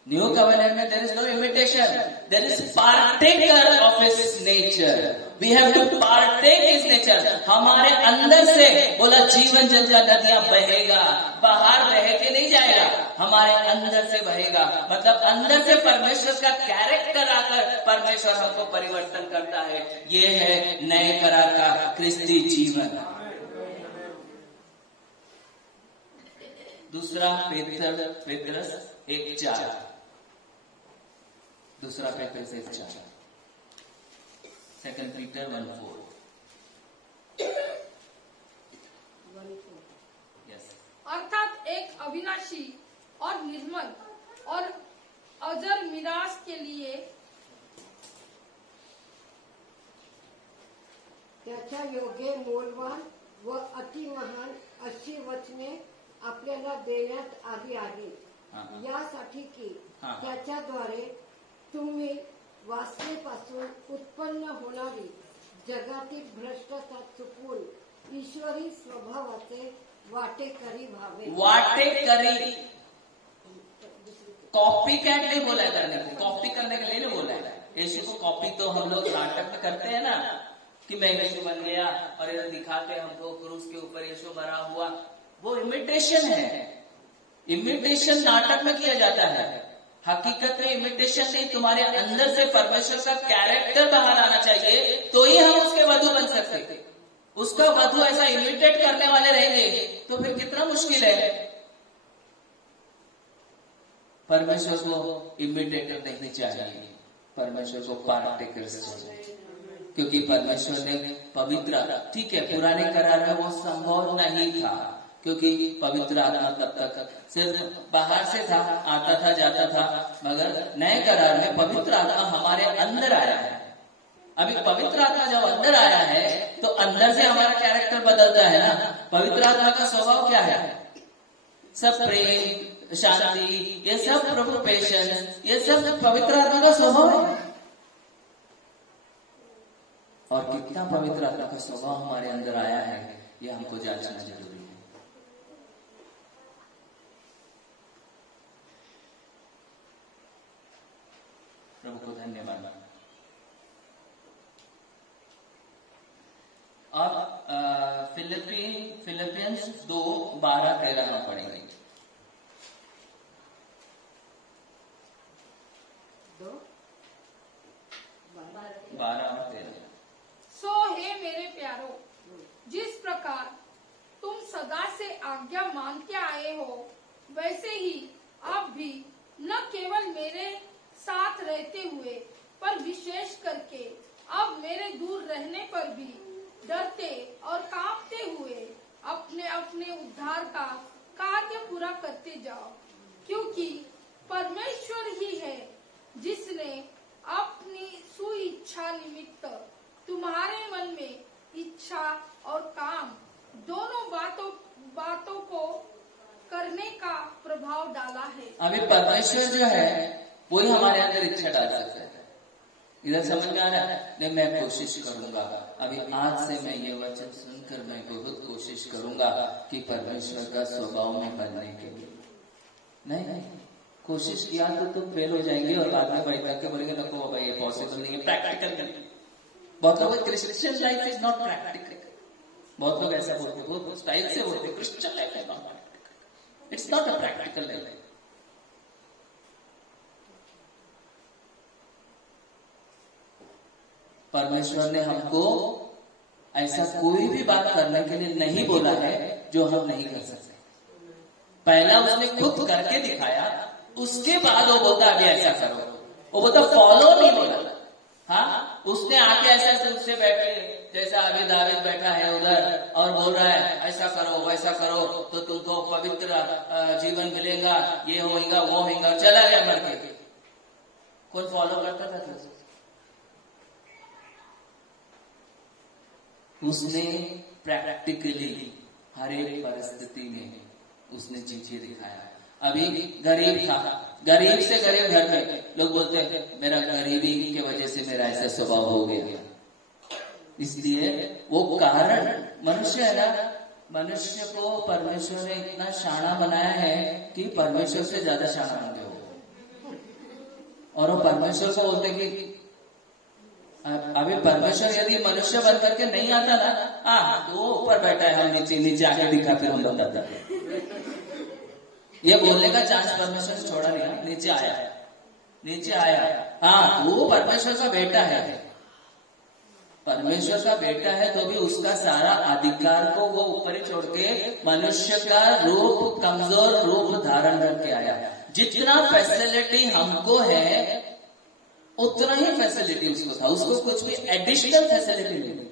न्यू कवेनेंट में there is no imitation, there is partaker of his nature. We have to partake his nature. हमारे अंदर से बोला जीवन जल का नदियां बहेगा, बाहर बह के नहीं जाएगा, हमारे अंदर से बहेगा। मतलब अंदर से परमेश्वर का कैरेक्टर आकर परमेश्वर हमको परिवर्तन करता है। ये है नए करार का क्रिस्ती जीवन। दूसरा पेतरस 1:4, दूसरा पेतरस 1:4, 2 पीटर 1:4। अर्थात एक अविनाशी और निर्मल और अजर मिरास के लिए त्याच्या योग्य मौल्यवान व अतिमहान अशी वचने आपल्याला देण्यात आली आहेत, यासाठी की त्याच्याद्वारे तुम्ही वासनेपासून उत्पन्न होणारी जगातील भ्रष्टता चुकवून ईश्वरी स्वभावाचे वाटेकरी व्हावे। वाटेकरी, कॉपी कैट नहीं बोला है करने को, कॉपी करने के लिए नहीं बोला है। यीशु को कॉपी तो हम लोग नाटक में करते हैं ना, कि मैं यीशु बन गया और इधर दिखाते हमको क्रूस के ऊपर यीशु मरा हुआ, वो इमिटेशन है। इमिटेशन नाटक में किया जाता है, हकीकत में इमिटेशन नहीं। तुम्हारे अंदर से परमेश्वर का कैरेक्टर बाहर आना चाहिए, तो ही हम उसके वधु बन सकते। उसका वधु ऐसा इमिटेट करने वाले रहेंगे तो फिर कितना मुश्किल है। परमेश्वर को इमिटेटर नहीं चाहिए, परमेश्वर को पार्टेकर्स चाहिए। क्योंकि परमेश्वर ने पवित्र, ठीक है पुराने करार में वो संभव नहीं था, क्योंकि पवित्र आत्मा तब तक सिर्फ बाहर से था, आता था जाता था, मगर नए करार में पवित्र आत्मा हमारे अंदर आया है। अभी पवित्र आत्मा जब अंदर आया है तो अंदर से हमारा कैरेक्टर बदलता है ना। पवित्र आत्मा का स्वभाव क्या है? सब प्रेम, शांति, ये सब प्रभु पेशेंस, ये सब पवित्र आत्मा का स्वभाव है। और कितना पवित्र आत्मा का स्वभाव हमारे अंदर आया है, ये हमको जांचना जरूरी है। प्रभु को धन्यवाद। अब फिलिपियंस 2:12-13 में पढ़ेंगे। 12 और 13। सो हे मेरे प्यारो, जिस प्रकार तुम सदा से आज्ञा मानते आए हो, वैसे ही आप भी न केवल मेरे साथ रहते हुए पर विशेष करके अब मेरे दूर रहने पर भी डरते और कांपते हुए अपने अपने उद्धार का कार्य पूरा करते जाओ, क्योंकि परमेश्वर ही है जिसने अपनी सुइच्छा निमित्त तुम्हारे मन में इच्छा और काम दोनों बातों को करने का प्रभाव डाला है। अभी परमेश्वर जो है वही हमारे अंदर इच्छा डाल सकता है। इधर समझ में आ रहा है? नहीं, मैं कोशिश करूंगा। अभी आज से मैं ये वचन सुनकर मैं बहुत कोशिश करूंगा कि परमेश्वर का स्वभाव में बनने के लिए। नहीं, कोशिश किया तो तुम फेल हो जाएंगे और बाद में बैठ करके बोलेंगे देखो भाई ये पॉसिबल नहीं है, प्रैक्टिकल नहीं। बहुत लोग Christian life is not practical, बहुत लोग ऐसा बोलते हैं, बहुत स्टाइल से बोलते हैं Christian life is not practical, it's not a practical life. परमेश्वर ने हमको ऐसा कोई भी बात करने के लिए नहीं बोला है जो हम नहीं कर सकते। पहला उसने खुद करके दिखाया, उसके बाद वो बोलता अभी ऐसा करो, वो बोलता फॉलो नहीं बोला। हाँ, उसने आके ऐसा तुमसे बैठे, जैसा अभी दाविद बैठा है उधर और बोल रहा है ऐसा करो वैसा करो तो तुमको पवित्र जीवन मिलेगा, ये होगा वो होगा, चला गया मर के। कौन फॉलो करता था? उसने प्रैक्टिकली हर एक परिस्थिति में उसने जी के दिखाया। अभी गरीब था, गरीब से गरीब घर में लोग बोलते हैं मेरा गरीबी की वजह से मेरा ऐसा स्वभाव हो गया, इसलिए वो कारण मनुष्य है ना, मनुष्य को परमेश्वर ने इतना शाना बनाया है कि परमेश्वर से ज्यादा शाना बन गए। और वो परमेश्वर को बोलते कि अभी परमेश्वर यदि मनुष्य बन करके नहीं आता ना, तो वो ऊपर बैठा है, हम नीचे नीचे आके दिखा फिर हम लोग आता है। ये बोलने का चांस परमेश्वर ने छोड़ा नहीं, नीचे आया, नीचे आया। हाँ, वो परमेश्वर का बेटा है, परमेश्वर का बेटा है, तो भी उसका सारा अधिकार को वो ऊपर ही छोड़ के मनुष्य का रूप, कमजोर रूप धारण करके आया। जितना फैसिलिटी हमको है उतना ही फैसिलिटी उसको था, उसको कुछ भी एडिशनल फैसिलिटी नहीं,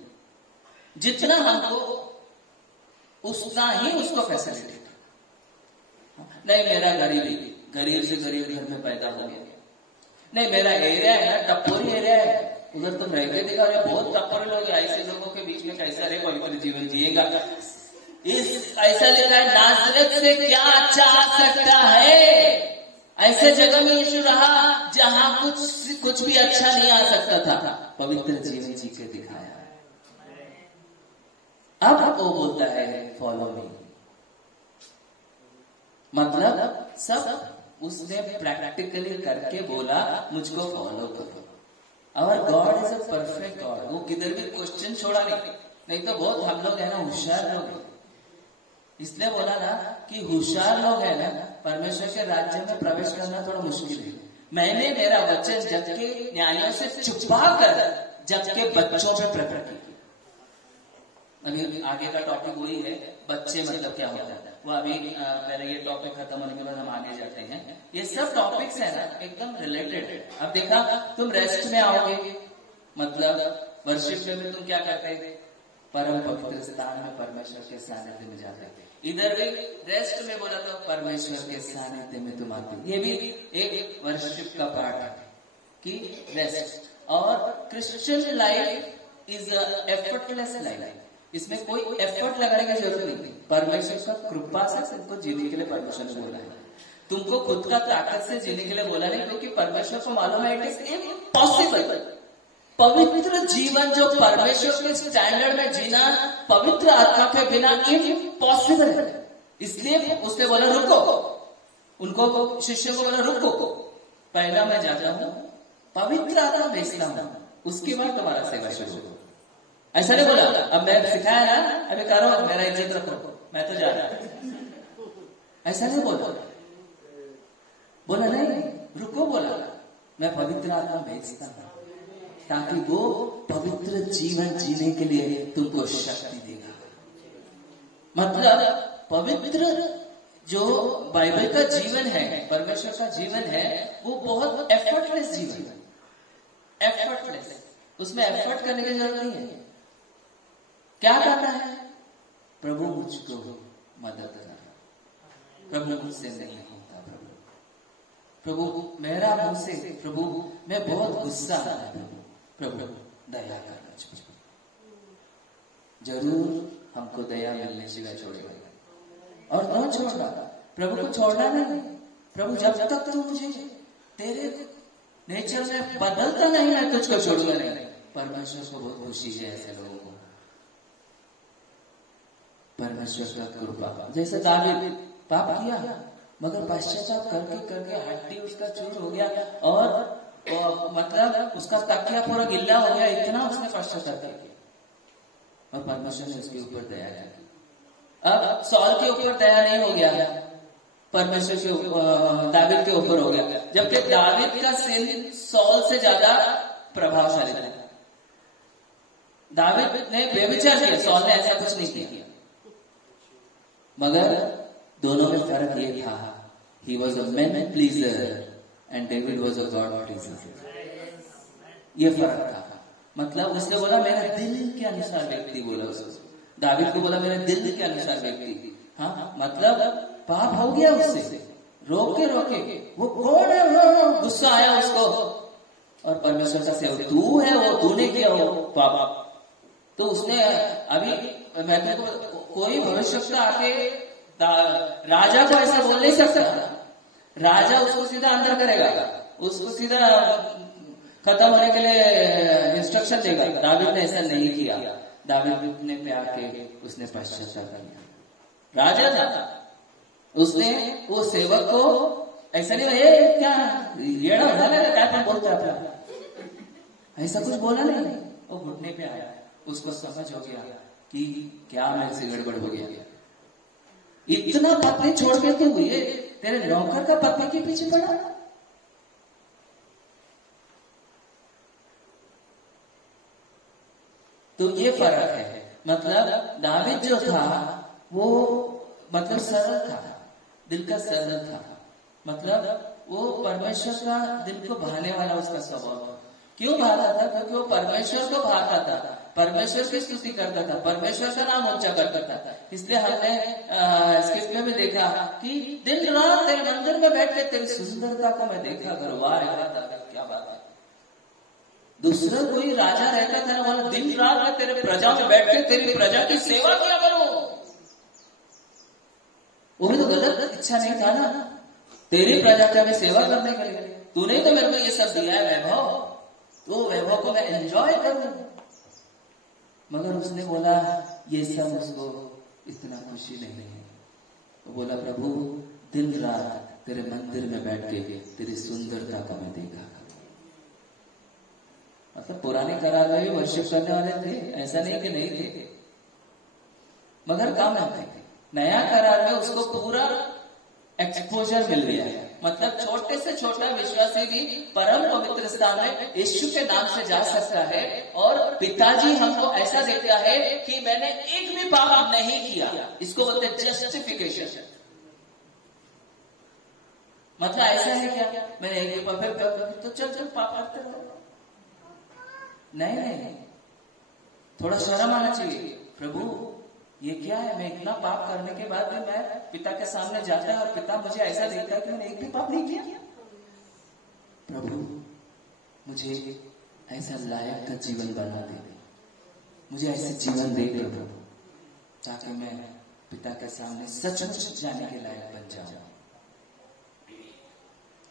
जितना हमको उतना ही उसको फैसिलिटी था। नहीं मेरा गरीब से गरीब घर में पैदा हो गया, नहीं मेरा एरिया है ना टप्पोरी एरिया है, उधर तुम रह के देखा रहे बहुत टप्पोरी लोग, ऐसे लोगों के बीच में कैसा रहे पवित्र जीवन जिएगा। इस ऐसा लिखा है नाज़रेत से क्या अच्छा आ सकता है, ऐसे जगह में यीशु रहा जहां कुछ भी अच्छा नहीं आ सकता था, पवित्र जीवन जी के दिखाया। अब वो बोलता है फॉलो मी, मतलब सब उसने प्रैक्टिकली करके बोला मुझको फॉलो करो। और God is a perfect God, वो किधर भी क्वेश्चन छोड़ा नहीं तो बहुत हम लोग है ना होशियार लोग, इसलिए बोला ना कि होशियार लोग है ना परमेश्वर के राज्य में प्रवेश करना थोड़ा मुश्किल है। मैंने मेरा वचन जबकि न्यायों से छुपा कर जबकि बच्चों में प्रकट की। अभी आगे का टॉपिक वही है, बच्चे मतलब क्या होता है वो अभी पहले ये टॉपिक खत्म होने के बाद हम आगे जाते हैं। ये सब टॉपिक्स है ना एकदम रिलेटेड है। अब देखा तुम रेस्ट में आओगे, मतलब वर्शिप में तुम क्या करते हैं, परम पवित्र स्थान में परमेश्वर के सानिध्य में जाते हैं। इधर भी रेस्ट में बोला तो परमेश्वर के सानिध्य में तुम आते हो। ये भी एक वर्शिप का पार्ट है कि रेस्ट। और Christian life is effortless life, इसमें कोई एफर्ट लगाने की जरूरत नहीं, परमेश्वर का कृपा से तुमको जीने के लिए परमेश्वर ने बोला है। तुमको खुद का ताकत से जीने के लिए बोला नहीं, क्योंकि परमेश्वर को मालूम है इट इज इम्पॉसिबल। पवित्र जीवन जो परमेश्वर के स्टैंडर्ड में जीना पवित्र आत्मा के बिना इम्पॉसिबल है। इसलिए उसने बोला रुको, उनको शिष्यों को बोला रुको, पहला मैं जाता हूं पवित्र आत्मा भेजना हूं, उसके बाद तुम्हारा सेवा शुरू हो। ऐसा नहीं बोला अब मैं सिखाया ना अभी करो मेरा इज्जत रखो मैं तो जा रहा, ऐसा नहीं बोला, बोला नहीं रुको, बोला मैं पवित्र आत्मा भेजता हूं ताकि वो पवित्र जीवन जीने के लिए तुमको शक्ति देगा। मतलब पवित्र जो बाइबल का जीवन है, परमेश्वर का जीवन है, वो बहुत एफर्टलेस जीवन है, एफर्टलेस, उसमें एफर्ट करने की जरूरत नहीं है। क्या करना है, प्रभु मुझको मदद करना, प्रभु मुझसे नहीं होता, प्रभु मेरा मुंह से, प्रभु मैं बहुत गुस्सा आ रहा है, प्रभु दया करना चाहिए। जरूर हमको दया मिलने सिवा छोड़ेगा, और कौन छोड़ना, प्रभु को छोड़ना नहीं। प्रभु जब तक तू मुझे तेरे नेचर में बदलता नहीं मैं तुझको छोड़ूंगा नहीं। परमेश्वर को बहुत खुशी है ऐसे लोगों को, परमेश्वर का कृपा। जैसे दावीद पाप किया मगर पश्चाताप करके करके हड्डी उसका चूर हो गया और और मतलब उसका तकिया पूरा गिल्ला हो गया, इतना उसने पश्चाताप किया और परमेश्वर ने उसके ऊपर दया की। अब सॉल के ऊपर दया नहीं हो गया, परमेश्वर के दावीद के ऊपर हो गया, जबकि दावीद का सिन सॉल से ज्यादा प्रभावशाली था। दावीद ने व्यभिचार किया, सॉल ने ऐसा कुछ नहीं किया, मगर दोनों में फर्क ये था, ही was a man pleaser and David was a God pleaser. ये फर्क था। मतलब उसने बोला मेरे दिल के अनुसार व्यक्ति, बोला उसको, दावीद को बोला मेरे दिल के अनुसार व्यक्ति। हाँ, मतलब पाप हो गया उससे, रोके रोके वो कौन है, गुस्सा आया उसको, और परमेश्वर का सेवक तू है, वो तूने किया वो पाप। तो उसने अभी मैं कोई भविष्यवक्ता आके राजा को ऐसा बोल नहीं सकता, राजा उसको सीधा अंदर करेगा, उसको सीधा खत्म होने के लिए इंस्ट्रक्शन देगा। दावीद ने ऐसा नहीं किया, दावीद ने प्यार के उसने पश्चाताप किया। राजा था, उसने वो सेवक को ऐसा नहीं क्या येड़ा क्या तुम बोलते अपना, ऐसा कुछ बोला नहीं। वो घुटने पे आया, उसको समझ हो गया कि क्या मेरे से गड़बड़ हो गया, इतना पत्नी छोड़ के तू ये तेरे नौकर का पत्नी के पीछे पड़ा। तो ये फर्क है। मतलब दावीद जो था वो मतलब सरल था, दिल का सरल था, मतलब वो परमेश्वर का दिल को भाने वाला उसका स्वभाव। क्यों भाता था? क्योंकि वो परमेश्वर को भाता था, परमेश्वर की स्तुति करता था, परमेश्वर का नाम ऊंचा करता था। इसलिए हमने स्क्रिप्ट में भी देखा कि दिन रात तेरे मंदिर में बैठ के तेरी सुंदरता को मैं देखा करूं। वाह क्या बात है। दूसरा कोई राजा रहता था ना, बोला दिन रात मैं तेरे प्रजा में बैठ के तेरी प्रजा की सेवा किया करूं। वो भी तो गलत इच्छा नहीं था ना, तेरी प्रजा का मैं सेवा करने के लिए। तूने तो मेरे को ये सब दिया है वैभव, तो वैभव को मैं एंजॉय करूं। मगर उसने बोला ये सब उसको इतना खुशी नहीं है। वो बोला प्रभु दिन रात तेरे मंदिर में बैठ के तेरी सुंदरता का मैं देखा। मतलब पुराने करार में भी वर्शिप करने वाले थे, ऐसा नहीं कि नहीं थे, मगर काम है। नया करार में उसको पूरा एक्सपोजर मिल गया है। मतलब छोटे से छोटा विश्वासी भी परम पवित्र स्थान में यीशु के नाम से जा सकता है, और पिताजी हमको ऐसा देखता है कि मैंने एक भी पाप नहीं किया। इसको बोलते हैं जस्टिफिकेशन। मतलब ऐसा है क्या मैंने एक भी पाप, तो चल पाप करते रहो। नहीं, थोड़ा शर्म आना चाहिए। प्रभु ये क्या है, मैं इतना पाप करने के बाद भी मैं पिता के सामने जाता है और पिता मुझे ऐसा देखता है कि मैंने एक भी पाप नहीं किया। प्रभु मुझे ऐसा लायक का जीवन बना दे, मुझे ऐसे जीवन दे प्रभु, ताकि मैं पिता के सामने सचमुच जाने के लायक बन जाऊं।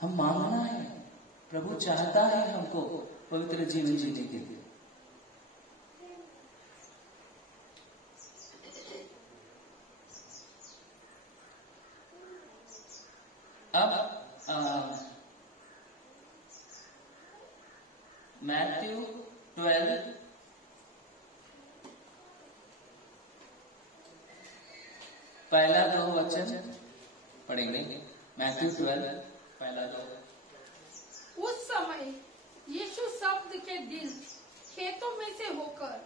हम मांगना है, प्रभु चाहता है हमको पवित्र जीवन जीने के लिए। अब मैथ्यू 12 पहला 2 वचन पढ़ेंगे। मैथ्यू 12 पहला 2। उस समय यीशु शब्द के दिन खेतों में से होकर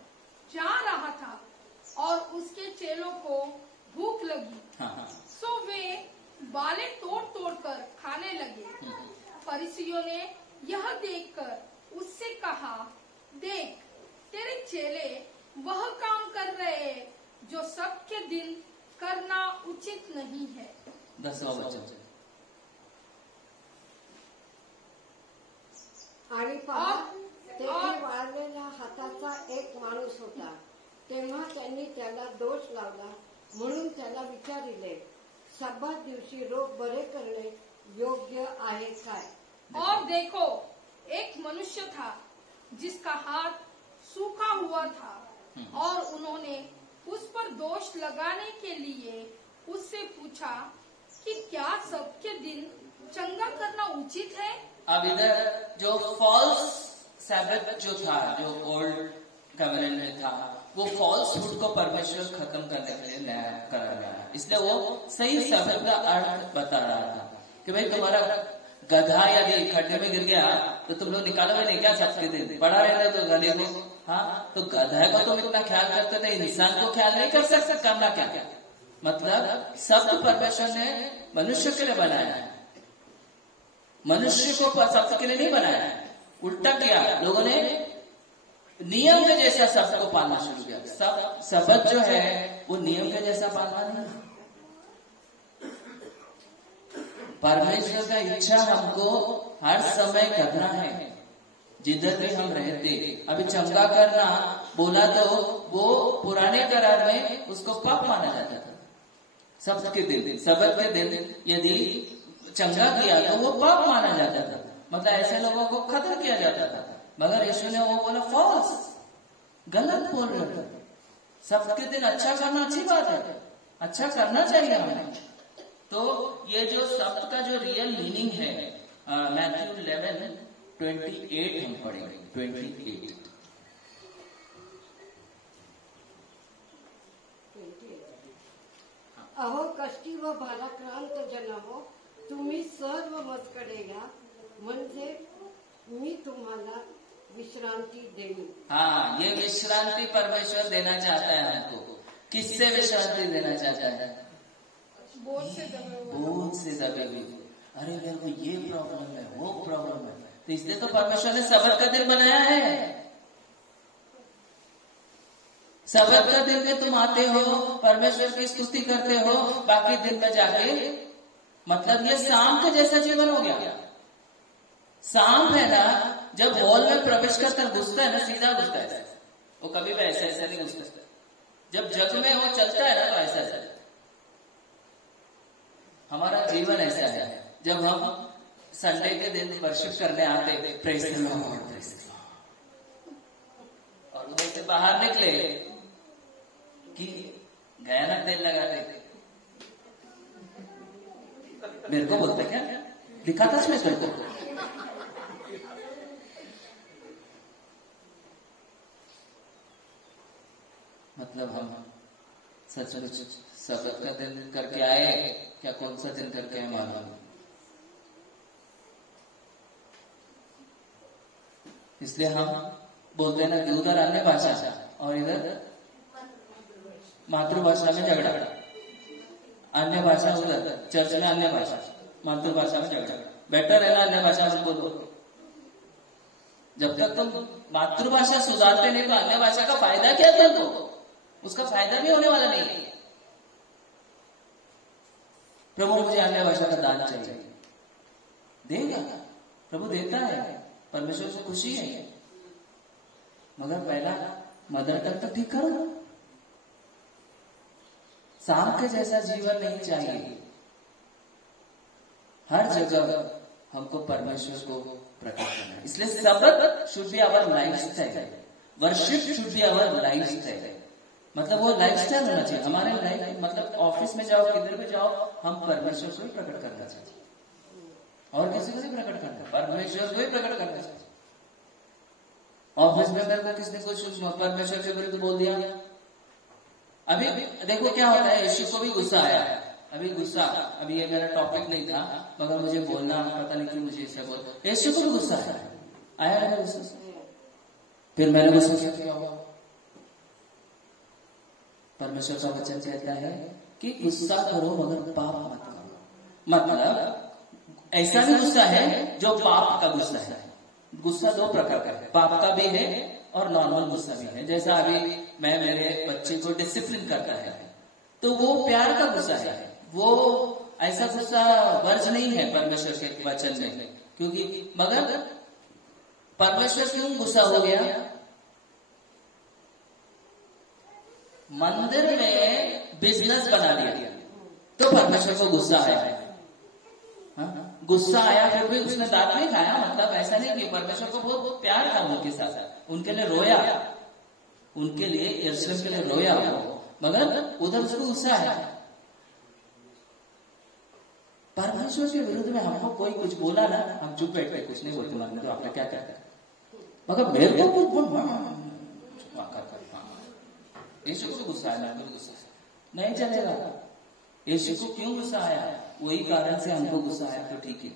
जा रहा था और उसके चेलों को भूख लगी। सो वे बाले तोड़ तोड़ कर खाने लगे। फरीसियों ने यह देखकर उससे कहा, देख तेरे चेले वह काम कर रहे हैं जो सबके दिन करना उचित नहीं है। 10वां वचन। आणि पहा तेथे वाळलेला हाताचा एक माणूस होता। तेव्हा त्यांनी त्याला दोष लावला, म्हणून त्याला विचारिले, सब्बात दिवशी रोग बरे करणे योग्य आहे काय? और देखो एक मनुष्य था जिसका हाथ सूखा हुआ था, और उन्होंने उस पर दोष लगाने के लिए उससे पूछा कि क्या सबके दिन चंगा करना उचित है अब इधर जो फॉल्स सैबथ जो था, जो ओल्ड कवेनेंट में था, वो फॉल्सहुड को परमेश्वर खत्म करने के लिए नया करार आया। इसलिए वो सही सैबथ का अर्थ बता रहा था कि भाई तुम्हारा गधा यदि खड्डे में गिर गया तो तुम लोग निकालोगे नहीं क्या सबके दिन, पड़ा रहता तो गधे को। हाँ, तो गधा को तुम इतना ख्याल करते थे, इंसान को ख्याल नहीं कर सकते, करना क्या क्या? मतलब सब परमेश्वर ने मनुष्य के लिए बनाया है, मनुष्य को सबके लिए नहीं बनाया है, उल्टा किया। लोगों ने नियम के जैसा सबको पालना शुरू किया। सब सबत जो है वो नियम के जैसा पालना नहीं। परमेश्वर का इच्छा हमको हर समय करना है, जिधर भी हम रहते। अभी चंगा करना बोला तो वो पुराने करार में उसको पाप माना जाता था। सबत के दिन यदि चंगा किया तो वो पाप माना जाता था, मतलब ऐसे लोगों को खत्म किया जाता था। मगर यीशु ने वो बोला फॉल्स, गलत बोल रहे थे। सबके दिन अच्छा करना अच्छी बात है, अच्छा करना चाहिए हमें। तो ये जो शब्द का जो रियल मीनिंग है, मैथ्यू 11:28 हम पढ़ेंगे। 28 अहो कष्टी व भाराक्रांत जन हो, तुम्ही सर्व मजकडे घ्या, म्हणजे मी तुम्हाला विश्रांति देंगे। हाँ, ये विश्रांति परमेश्वर देना चाहता है हमको। किससे विश्रांति देना चाहता है? बोझ से दबे हुए। अरे मेरे को ये प्रॉब्लम है, वो प्रॉब्लम है, तो इसलिए तो परमेश्वर ने सबत का दिन बनाया है। सबत का दिन में तुम आते हो, परमेश्वर की स्तुति करते हो, बाकी दिन में जाके, मतलब ये सांप के जैसा जीवन हो गया। सांप है ना, जब हॉल में प्रवेश करकर घुसता है ना, सीधा घुसता है, वो कभी भी ऐसा ऐसा नहीं घुसता। जब जग में वो चलता है ना तो ऐसा ऐसा। हमारा जीवन ऐसा है, जब हम संडे के दिन वर्शिप करने आते, praise the Lord, praise the Lord, और उधर से बाहर निकले कि गया ना तेल लगाते, मेरे को बोलते क्या दिखा था इसमें तेरे को। मतलब हम सचमुच सबत का दिन करके आए क्या, कौन सा दिन करके है मालूम। इसलिए हम बोलते हैं ना कि उधर अन्य भाषा और इधर मातृभाषा में झगड़ा, अन्य भाषा उधर, चर्च में अन्य भाषा, मातृभाषा में झगड़ा। बेटर है ना अन्य भाषा में बोलो। जब तक तुम मातृभाषा सुधारते नहीं तो अन्य भाषा का फायदा क्या तुमको? उसका फायदा भी होने वाला नहीं है। प्रभु मुझे अन्य भाषा का दान चाहिए, देगा, प्रभु देता है, परमेश्वर से खुशी है, मगर पहला मदर टंग तो ठीक करो। सांप के जैसा जीवन नहीं चाहिए। हर जगह हमको परमेश्वर को प्रकट करना है। इसलिए Sabbath should be our lifestyle, worship should be our lifestyle. मतलब वो लाइफस्टाइल होना चाहिए हमारे लाइफ। मतलब ऑफिस में जाओ, किधर भी जाओ, हम परमेश्वर को ही प्रकट करना चाहिए, और किसी को नहीं प्रकट करना, परमेश्वर को ही प्रकट करना चाहिए। ऑफिस में मेरे को किसने कुछ परमेश्वर के विरुद्ध बोल दिया, अभी देखो क्या होता है, यीशु को भी गुस्सा आया। अभी गुस्सा, अभी ये मेरा टॉपिक नहीं था, मगर मुझे बोलना, पता नहीं क्यों मुझे इससे बोल, यीशु को भी गुस्सा आया ना गुस्सा। फिर मैंने गुस्सा किया होगा। परमेश्वर का वचन कहता है कि गुस्सा करो मगर पाप मत करो। मतलब ऐसा भी गुस्सा है जो पाप का गुस्सा है। गुस्सा दो प्रकार का है, पाप का भी है और नॉर्मल गुस्सा भी है। जैसा अभी मैं मेरे बच्चे को डिसिप्लिन करता है तो वो प्यार का गुस्सा है, वो ऐसा गुस्सा वर्ज नहीं है परमेश्वर के वचन में। क्योंकि मगर परमेश्वर क्यों गुस्सा हो गया? मंदिर में बिजनेस बना दिया तो परमेश्वर को गुस्सा आया। गुस्सा आया, फिर भी उसने दांत नहीं खाया। मतलब ऐसा नहीं कि परमेश्वर को बहुत प्यार था उनके साथ, उनके लिए रोया, उनके लिए यरूशलेम के लिए रोया, मगर उधर उसको गुस्सा आया। परमेश्वर के विरुद्ध में हमको कोई कुछ बोला ना, हम चुप बैठ के कुछ नहीं बोलते, मानने तो आपने क्या कहता है, मगर मेरे को कुछ यीशु को गुस्सा आया, गुस्सा नहीं चलेगा। यीशु को क्यों गुस्सा आया? वही कारण से हमको गुस्सा आया, तो ठीक है।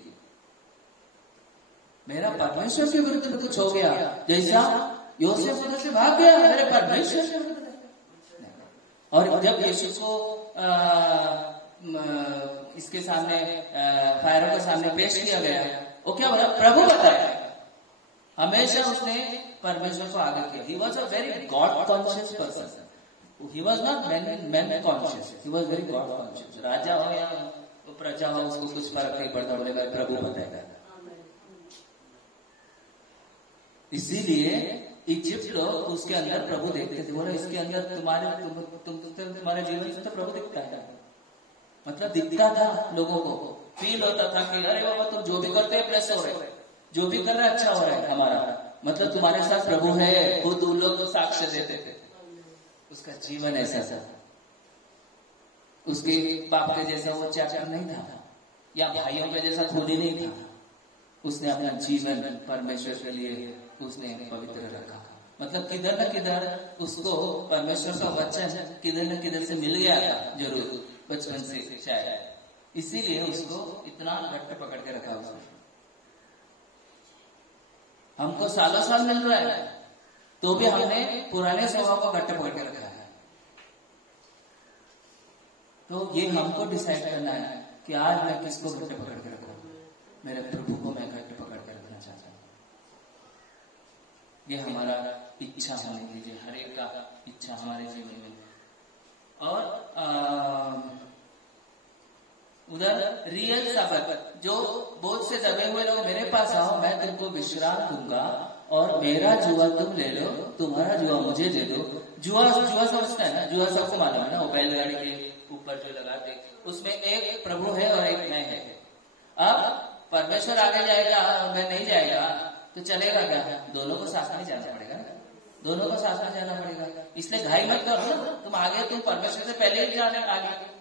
मेरा परमेश्वर के विरुद्ध में कुछ हो गया, जैसा योसेफ उधर से भाग गया, मेरे परमेश्वर के विरुद्ध। और जब यीशु को इसके सामने फायरों के सामने पेश किया गया, वो क्या बोला? प्रभु बताया। हमेशा उसने परमेश्वर को आगे किया। He was a very God conscious person. He was not man conscious, he was very God conscious. राजा हो या प्रजा हो, उसको कुछ फर्क नहीं पड़ता, बोलेगा प्रभु बताएगा। इसीलिए इजिप्ट लोग उसके अंदर प्रभु देखते थे, बोला इसके अंदर तुम्हारे जीवन से तो प्रभु दिखता है। मतलब दिखता था, लोगों को फील होता था कि अरे बाबा तुम जो भी करते हैं प्लस हो रहे, जो भी कर रहे अच्छा हो रहा है हमारा, मतलब तुम्हारे साथ प्रभु है। खुद उन लोग साक्ष्य देते थे। उसका जीवन ऐसा था, उसके बाप के जैसा वो चैप्टर नहीं था, या भाइयों के जैसा खुदी नहीं था। उसने अपना जीवन परमेश्वर के लिए उसने पवित्र रखा। मतलब किधर न किधर उसको परमेश्वर का वचन किधर न किधर से मिल गया था, जरूर बचपन से शायद, इसीलिए उसको इतना गट्ट पकड़ के रखा उसने। हमको सालों साल मिल रहा है, तो भी हमने पुराने स्वभाव को गट्ट पकड़ के रखा है। तो ये हमको डिसाइड करना है कि आज मैं किसको गट्ट पकड़ के रखूं। मेरे प्रभु को मैं गट्ट पकड़ के रखना चाहता हूं। ये हमारा इच्छा होने दीजिए, हर एक का इच्छा हमारे जीवन में। और उधर रियल सबक, जो बोझ से दबे हुए लोग मेरे पास आओ, मैं तुमको विश्राम दूंगा, और मेरा जुआ तुम ले लो, तुम्हारा जुआ मुझे दे दो। जुआ समझता है ना, जुआ सबको मालूम है ना, वो बैलगाड़ी के ऊपर जो लगाते, उसमें एक प्रभु है और एक मैं है। अब परमेश्वर आगे जाएगा और मैं नहीं जाएगा तो चलेगा क्या? दोनों को साथ में जाना पड़ेगा, दोनों को साथ में जाना पड़ेगा। इसलिए घाई मत करो ना, तुम आगे, तुम परमेश्वर से पहले ही जाने आगे।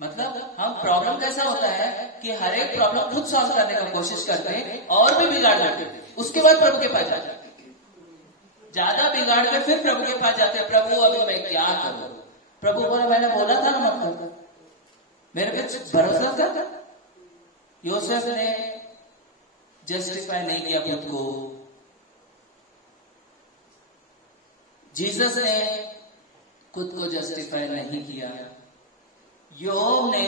मतलब हम प्रॉब्लम कैसा होता है कि हर एक प्रॉब्लम खुद सॉल्व करने का कोशिश करते हैं और भी बिगाड़ देते हैं, उसके बाद प्रभु के पास जाते हैं। ज्यादा बिगाड़ के फिर प्रभु के पास जाते हैं, प्रभु अभी मैं क्या करूं? प्रभु बोला मैंने बोला था ना मत कर, मेरे पे भरोसा था। योसेफ ने जस्टिफाई नहीं किया खुद को, जीसस ने खुद को जस्टिफाई नहीं किया, योब ने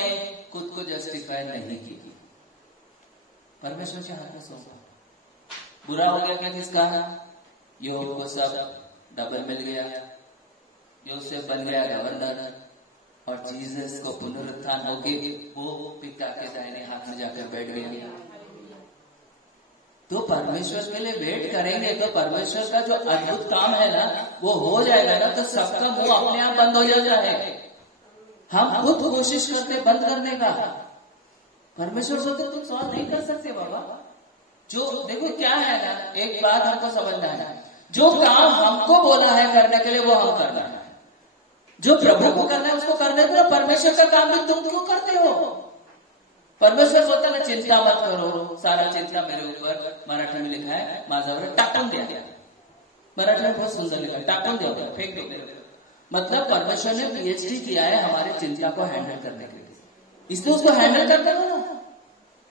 खुद को जस्टिफाई नहीं की, परमेश्वर के हाथ में सौंपा। बुरा हो गया क्या किसका? योब को सब डबल मिल गया, योसेफ बन गया गवर्नर, और जीसस को पुनरुत्थान होके वो पिता के दाहिने हाथ में जाकर बैठ गया। तो परमेश्वर के लिए वेट करेंगे तो परमेश्वर का जो अद्भुत काम है ना वो हो जाएगा ना, तो सबका मुंह अपने आप बंद हो जाता है। हम खुद कोशिश करते बंद करने का, परमेश्वर से तो तुम सवाल नहीं कर सकते बाबा। जो देखो क्या है ना, एक बात हमको समझना है, जो काम हमको बोला है करने के लिए वो हम करना है, जो प्रभु को करना है उसको करने दो। परमेश्वर का काम भी तुम क्यों करते हो? परमेश्वर बोलता है चिंता मत करो, सारा चिंता मेरे ऊपर। मराठी में लिखा है माझ्यावर टाकून द्या, मराठी में बहुत सुंदर लिखा है, टाकून दो, फेंक दो। मतलब परमेश्वर ने पीएचडी किया है हमारी चिंता को हैंडल करने के लिए, इसलिए उसको हैंडल करते हो ना।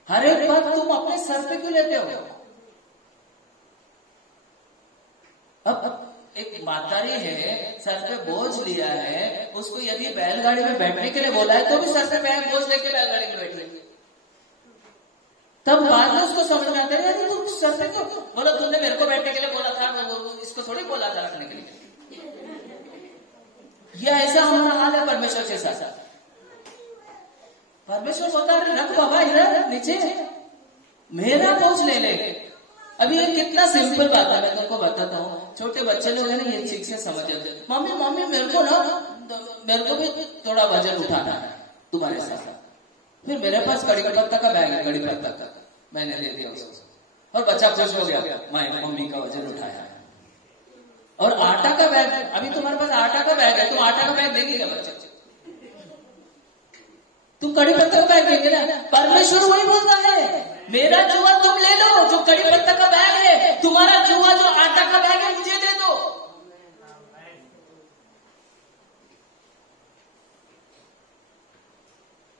हर एक बात तुम अपने सर पे क्यों लेते हो? अब एक मातारी है, सर पे बोझ लिया है, उसको यदि बैलगाड़ी में बैठने के लिए बोला है तो भी सर पे बैग बोझ लेके बैलगाड़ी में बैठेगी। तब बाद में उसको समझ में आता है यार तू सर पे क्यों बोला, तुमने मेरे को बैठने के लिए बोला था, इसको थोड़ी बोला था रखने के लिए। यह ऐसा हमारा हाल है परमेश्वर के साथ। परमेश्वर होता है रख बाबा इधर नीचे, मेरा बोझ ले ले। अभी ये कितना सिंपल बात है, मैं तुमको बताता हूँ। छोटे बच्चे लोग है ना, ये ठीक से समझ जाते, मम्मी मम्मी मेरे को भी थोड़ा वजन उठाना है तुम्हारे साथ। फिर मेरे पास कड़ी पत्ता का बैग है, कड़ी पत्ता का मैंने दे दिया उसको, और बच्चा खुश हो गया, मैं मम्मी का वजन उठाया। और आटा का बैग, अभी तुम्हारे पास आटा का बैग है, तुम आटा का बैग देगी क्या बच्चे? तुम कड़ी पत्ता का बैग लेंगे ना, परमेश्वर वही बोलता है मेरा जुआ तुम ले लो, जो कड़ी पत्ता का बैग है, तुम्हारा जुआ जो आटा का बैग है मुझे दे दो।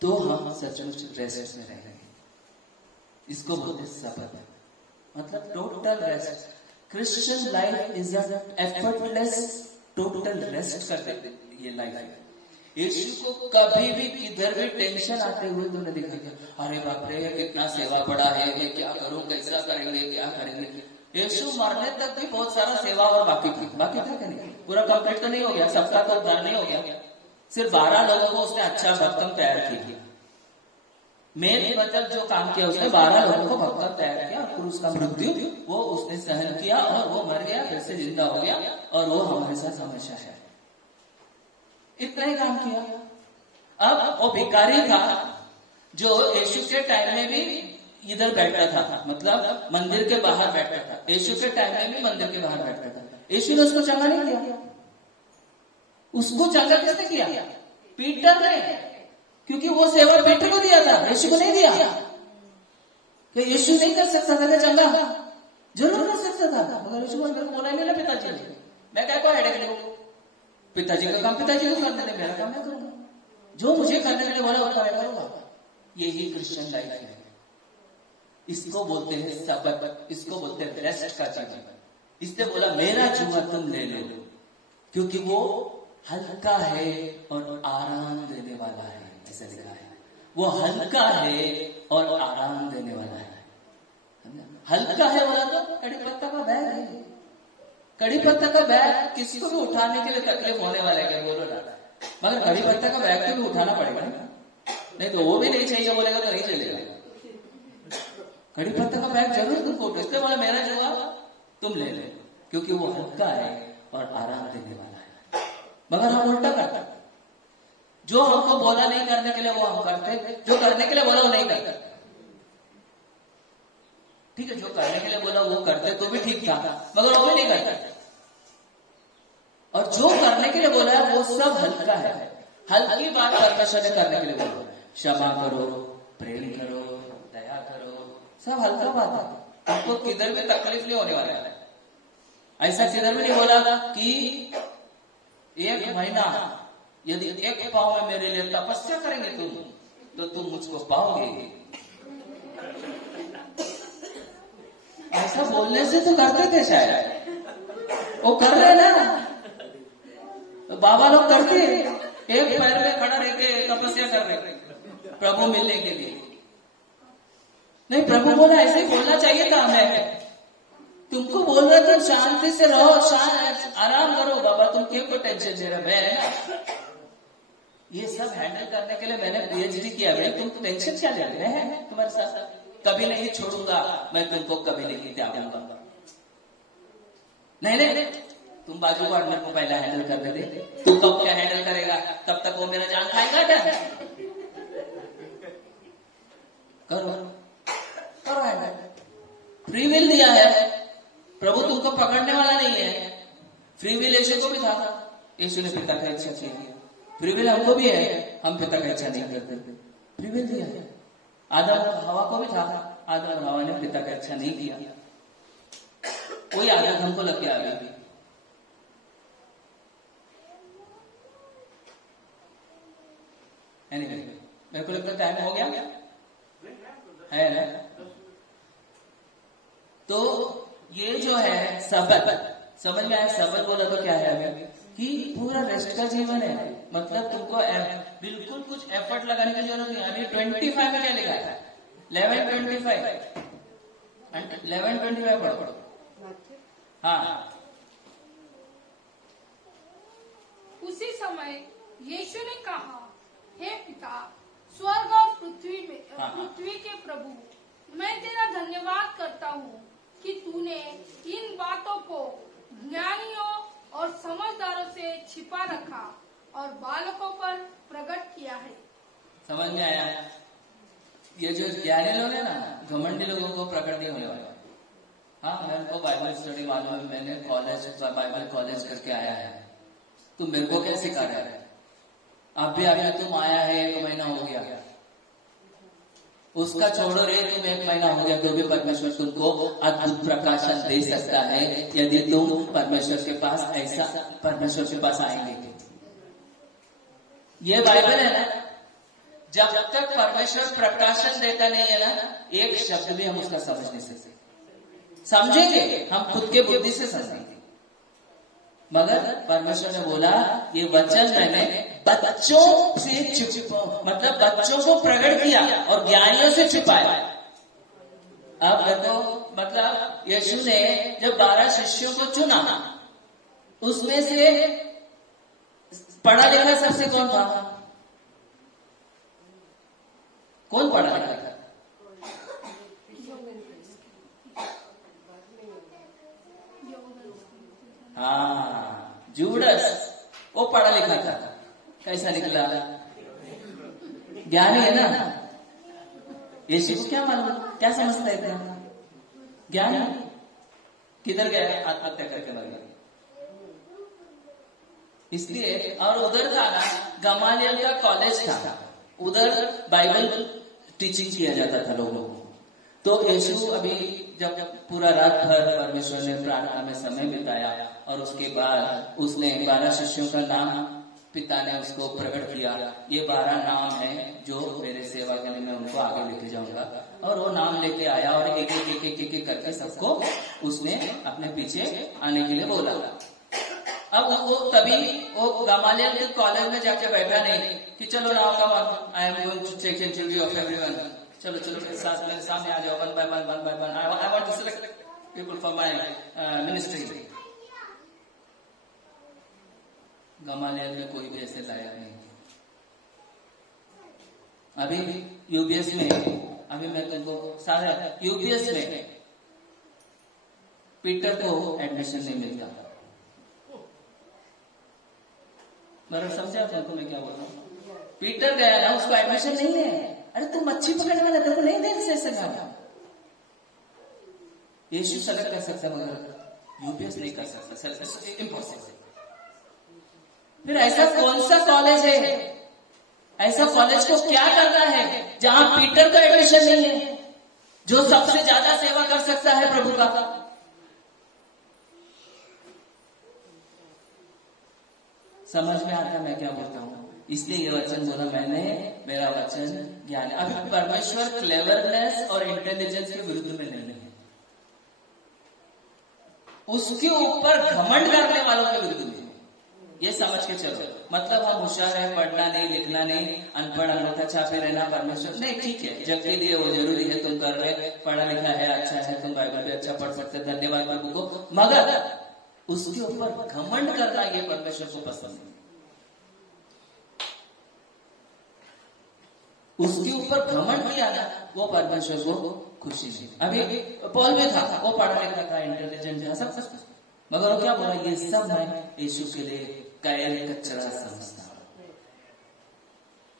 तो हम सचमुच रेस्ट में रहेंगे। इसको बोलते सबब, मतलब total rest. Christian life is effortless total rest करते ये लाइफ है। यीशु को कभी भी किधर भी टेंशन आते हुए तुमने देखा क्या? अरे बाप रे कितना सेवा पड़ा है, मैं क्या करूं, कैसा करेंगे, क्या करेंगे। यीशु मरने तक भी बहुत सारा सेवा और बाकी था क्या नहीं, पूरा कंप्लीट तो नहीं हो गया, सबका तो उद्धार नहीं हो गया। सिर्फ 12 लोगों को उसने अच्छा भक्तम तैयार किया। मेन मतलब जो काम किया उसने 12 लोगों को भक्तम तैयार किया, और उसका मृत्यु वो उसने सहन किया और वो मर गया, फिर से जिंदा हो गया, और वो हमारे साथ हमेशा है। इतना ही काम किया। अब वो भिखारी था जो यीशु के टाइम में भी इधर बैठता था, मतलब मंदिर के बाहर बैठता था। यीशु के टाइम में भी मंदिर के बाहर बैठता था। यीशु ने उसको चंगा नहीं किया। उसको चंगा किसने किया? पीटर ने, क्योंकि वो सेवा पीटर को दिया था, यीशु को नहीं दिया। कि यीशु नहीं कर सकता था चंगा? जरूर कर सकता था, मगर यीशु मेरे को बोला ही नहीं ना पिताजी ने, मैं क्या को हेडेक लूं, पिताजी का काम पिताजी को करने दे, मेरा काम मैं करूंगा, जो मुझे करने के लिए बोला उसका मैं करूंगा। यही क्रिश्चियन लाइफ है। इसको बोलते हैं सबब, इसको बोलते हैं रेस्ट का जीवन। इसने बोला मेरा जुआ तुम ले लो, क्योंकि वो हल्का है और आराम देने वाला है। ऐसा लिखा है, वो हल्का है और आराम देने वाला है। हल्का है बोला तो कड़ी पत्ता का बैग है। कड़ी पत्ता का बैग किसी को भी उठाने के लिए तकलीफ होने वाला है, बोलो ना, मगर कड़ी पत्ता का बैग को भी उठाना पड़ेगा ना, नहीं तो वो भी नहीं चाहिए बोलेगा तो नहीं चलेगा। कड़ी पत्ता का बैग जरूर तुमको उठो। इसलिए बोला मेरा जवाब तुम ले लो, क्योंकि वो हल्का है और आराम देने वाला है। मगर हम उल्टा करते, जो हमको बोला नहीं करने के लिए वो हम करते, जो करने के लिए बोला वो नहीं करते। ठीक है, जो करने के लिए बोला वो करते तो भी ठीक था, मगर वो भी नहीं करते। और जो करने के लिए बोला है वो सब हल्का है। हल्की बात परमेश्वर ने करने के लिए बोला, क्षमा करो, प्रेम करो, दया करो, सब हल्का बात है। आपको किधर भी तकलीफ नहीं होने वाला है। ऐसा किधर भी नहीं बोला कि 1 महीना यदि एक पाँव में मेरे लिए तपस्या करेंगे तुम तो तुम मुझको पाओगे। ऐसा बोलने से तो करते थे शायद, वो कर रहे ना, तो बाबा लोग करते एक पैर में खड़ा रहकर तपस्या कर रहे प्रभु मिलने के लिए। नहीं, प्रभु बोला ऐसे ही बोलना चाहिए था हमें। तुमको बोल रहे तुम शांति से रहो, आराम करो, बाबा तुम क्यों को टेंशन ले रहे? मैं है ना, ये सब हैंडल करने के लिए मैंने PhD किया है। तुम टेंशन क्या ले रहे हैं? तुम्हारे साथ कभी नहीं छोड़ूंगा मैं तुमको, कभी नहीं त्यागूंगा। नहीं, तुम बाजू को मेरे को पहले हैंडल करने दे। तू कब क्या हैंडल करेगा? तब तक वो मेरा जान खाएगा क्या? करो हैंडल। फ्री विल दिया है प्रभु, तुमको पकड़ने वाला नहीं है। फ्री विल यीशु को भी था, यीशु ने पिता का इच्छा किया। फ्री विल हमको भी है, हम पिता का इच्छा नहीं करते। फ्री विल दिया है। आदम और हवा को भी था, आदम और हवा ने पिता का इच्छा नहीं किया। कोई आदत हमको लग गया अभी। मेरे को लगता टाइम हो गया है ना। तो ये जो है सबब, समझ में आया? सबब बोला तो क्या है हमें कि पूरा रेस्ट का जीवन है। मतलब तुमको बिल्कुल कुछ एफर्ट लगाने की जरूरत नहीं। अभी 25 में क्या लिखा है? 11:25 पढ़ो। हाँ। उसी समय यीशु ने कहा, हे पिता, स्वर्ग और पृथ्वी के प्रभु, मैं तेरा धन्यवाद करता हूँ कि तूने इन बातों को ज्ञानियों और समझदारों से छिपा रखा और बालकों पर प्रकट किया है। समझ में आया? ये जो ज्ञानी लोग है ना, घमंडी लोगों को प्रकट नहीं होने वाला। हाँ, मेरे को बाइबल स्टडी मालूम है, मैंने बाइबल कॉलेज करके आया है। तुम मेरे को क्या सिखा रहे हैं? अब भी तुम आया है 1 महीना हो गया, उसका छोड़ो रे, तुम 1 महीना हो गया तो भी परमेश्वर तुमको अद्भुत प्रकाशन दे सकता है यदि तुम परमेश्वर के पास आएंगे। ये बाइबल है ना, जब तक परमेश्वर प्रकाशन देता नहीं है ना, एक शब्द भी हम उसका समझ नहीं सकते। समझेंगे हम खुद के बुद्धि से समझेंगे, मगर परमेश्वर ने बोला ये वचन मैंने बच्चों से मतलब बच्चों को प्रकट किया और ज्ञानियों से छुपाया। अब देखो, मतलब यीशु ने जब 12 शिष्यों को चुना, उसमें से पढ़ा लिखा सबसे कौन था? कौन पढ़ा लिखा था? हाँ, जूडस, वो पढ़ा लिखा था। कैसा निकला? ज्ञानी है ना। यीशु को क्या मालूम, क्या समझता है इतना? ज्ञानी किधर गया? आत्महत्या करके मर गया। इसलिए, और उधर था ना, गमालियल का कॉलेज था, उधर बाइबल टीचिंग किया जाता था लोगों को। तो यीशु अभी जब पूरा रात भर परमेश्वर ने प्रार्थना में समय बिताया और उसके बाद उसने 12 शिष्यों का नाम पिता ने उसको प्रकट किया। ये 12 नाम है जो मेरे सेवा के लिए मैं उनको आगे लेके जाऊंगा, और वो नाम लेके आया और एक एक करके सबको उसने अपने पीछे आने के लिए बोला। अब वो तभी वो गमालियल के कॉलेज में जाके बैठा नहीं कि चलो now come on, I am going to take interview of everyone, चलो मेरे सामने आ जाओ, one by one, I want to select people for my ministry. Gamaliel में कोई भी ऐसे लायक नहीं। अभी यूबीएस में, अभी मैं तुमको सारा यूबीएस में पीटर को एडमिशन नहीं मिलता। बराबर समझा तुमको मैं क्या बोल रहा हूँ? पीटर गया ना, उसको एडमिशन नहीं है। अरे तुम मच्छी पकड़ने वाला, तेरे को नहीं दे सकता। यीशु सेलेक्ट कर सकता मगर यूपीएस नहीं कर सकता, इम्पॉसिबल। फिर ऐसा कौन सा कॉलेज है, ऐसा कॉलेज को क्या करना है जहां पीटर का एडमिशन नहीं है, जो सबसे ज्यादा सेवा कर सकता है प्रभु का? समझ में आता है मैं क्या बोलता हूँ? इसलिए ये वचन बोला मैंने, मेरा वचन ज्ञान। अभी परमेश्वर क्लेवरनेस और इंटेलिजेंस के विरुद्ध में नहीं है, उसके ऊपर घमंड करने वालों के विरुद्ध में। ये समझ के चलो, मतलब हम होशियार है, पढ़ना नहीं, लिखना नहीं, अनपढ़ अंगूठा छापे रहना परमेश्वर नहीं, ठीक है, जब के लिए वो जरूरी है, तुम कर रहे, पढ़ा लिखा है, अच्छा है, तुम बाइबल भी अच्छा पढ़ सकते, धन्यवाद प्रभु को, मगर उसके ऊपर घमंड करना ये परमेश्वर को पसंद नहीं। उसके ऊपर घमंड किया ना, वो परमेश्वर को खुशी नहीं। अभी पॉल में था, वो पढ़ा लिखा था, इंटेलिजेंट था, सब, मगर वो क्या बोला? ये सब मैं यीशु के लिए कैल कचरा समझता।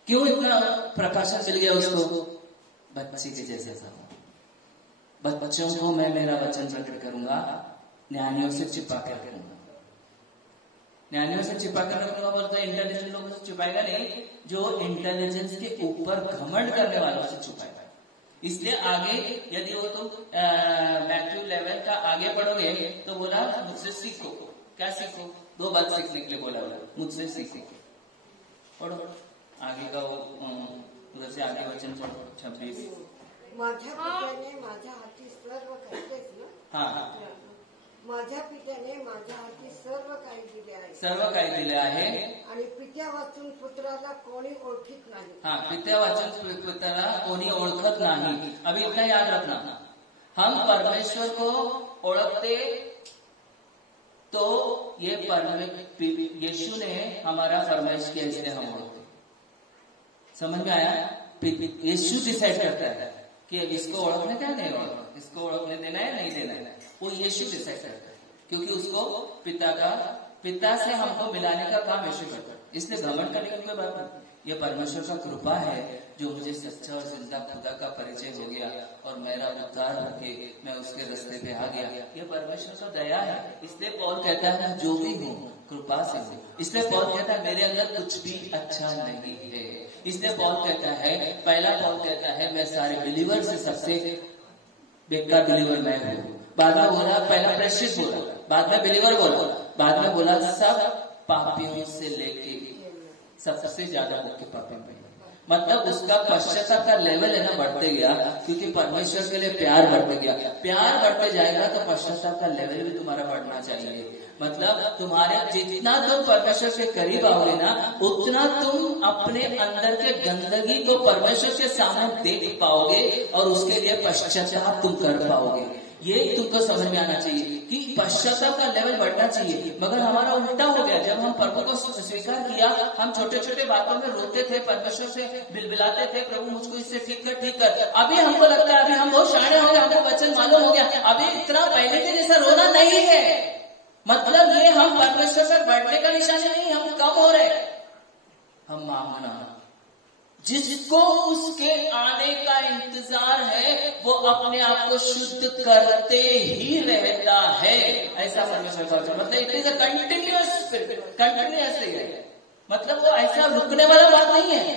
क्यों इतना प्रकाशन मिल गया उसको? बच्चे के जैसे था। बच्चों को मैं मेरा वचन प्रकट करूंगा, ज्ञानियों से छिपा कर करूंगा। ज्ञानियों से छिपा कर रखूंगा बोलते, इंटेलिजेंट लोगों से छुपाएगा नहीं, जो इंटेलिजेंस के ऊपर घमंड करने वालों से छुपाएगा। इसलिए आगे यदि वो तुम मैथ्यू 11 का आगे पढ़ोगे तो बोला मुझसे सीखो। क्या सीखो? 2 बात सीखने के लिए बोला, मुझसे सीखो। पढ़ो आगे का वो उधर से आगे वचन पढ़ो 26। माझ्या पित्याने माझ्या हाती सर्व काही, हाँ, माझ्या पित्याने माझ्या हाती सर्व काही दिले आहे, सर्व काही दिले आहे, आणि पित्या वाचून पुत्राला कोणी ओळखीत नाही। हाँ, पित्या वाचून पुत्राला कोणी ओळखत नाही। अभी इतना याद रखना, हम परमेश्वर को ओळखते तो ये यीशु ने हमारा फरमाइश किया, इसलिए हम ओळखते। समझ में आया? यीशु डिसाइड करता है कि अब इसको ओळखने क्या, नहीं ओळखना, इसको ओळखने देना है, नहीं देना है, वो यीशु डिसाइड करता है, क्योंकि उसको पिता से हमको मिलाने का काम यीशु करता है। इसलिए घमंड करने की कोई बात नहीं। ये परमेश्वर का कृपा है जो मुझे सच्चा और जिंदा खुदा का परिचय हो गया और मेरा उद्धार होके मैं उसके रास्ते पे आ गया। ये परमेश्वर का दया है। इसलिए पौल कहता है जो भी हो कृपा से हो। इसलिए पौल कहता है मेरे अंदर कुछ भी अच्छा नहीं है। इसलिए पौल कहता है, पहला पौल कहता है मैं सारे बिलीवर से सबसे बेकार बिलीवर मैं हूँ। बाद में बोला, पहला प्रेशियस बोला, बाद में बिलीवर बोला, बाद में बोला सब पापियों से लेके सबसे ज्यादा मुख्य पापी में। मतलब उसका पश्चाताप का लेवल है ना बढ़ते गया, क्योंकि परमेश्वर के लिए प्यार बढ़ते गया। प्यार बढ़ते जाएगा तो पश्चाताप का लेवल भी तुम्हारा बढ़ना चाहिए। मतलब तुम्हारे जितना तुम परमेश्वर के करीब आओगे ना, उतना तुम अपने अंदर के गंदगी को परमेश्वर के सामने देख पाओगे और उसके लिए पश्चाताप तुम कर पाओगे। ये तुमको समझ में आना चाहिए कि पश्चाताप का लेवल बढ़ना चाहिए। मगर हमारा उल्टा हो गया। जब हम प्रभु को स्वीकार किया, हम छोटे छोटे बातों में रोते थे, परमेश्वर से बिलबिलाते थे, प्रभु मुझको इससे ठीक कर ठीक कर। अभी हमको लगता है अभी हम बहुत शाणे हो गए, हमको वचन मालूम हो गया, अभी इतना पहले के जैसा रोना नहीं है। मतलब ये हम परमेश्वर पर बढ़ने का निशान नहीं, हम कम हो रहे। हम मांगना, जिसको उसके आने का इंतजार है वो अपने आप को शुद्ध करते ही रहता है, ऐसा परमेश्वर का वचन। मतलब इट इज अ कंटिन्यूअस है। मतलब वो ऐसा रुकने वाला बात नहीं है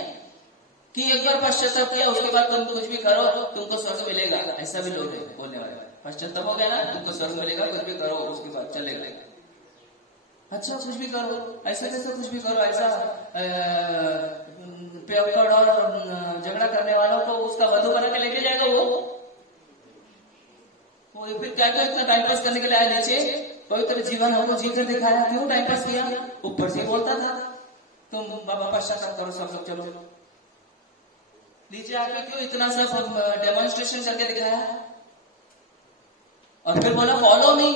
कि एक बार पश्चाताप किया उसके बाद तुम कुछ भी करो तुमको स्वर्ग मिलेगा। ऐसा भी लोग हैं बोलने वाले, पश्चाताप हो गया ना तुमको स्वर्ग मिलेगा, कुछ भी करो उसके बाद चलेगा। अच्छा कुछ भी करो, ऐसा कैसा कुछ भी करो, ऐसा पियक्कड़ और झगड़ा करने वालों को उसका वधू बना के लेके जाएगा वो फिर क्या क्या इतना टाइम पास करने के लिए आया नीचे। पवित्र जीवन हमको जीकर दिखाया, क्यों टाइम पास किया? ऊपर से बोलता था तुम बाबा पश्चाताप करो, सब लोग चलो। नीचे आकर क्यों इतना सब डेमोन्स्ट्रेशन करके दिखाया और फिर बोला फॉलो मी।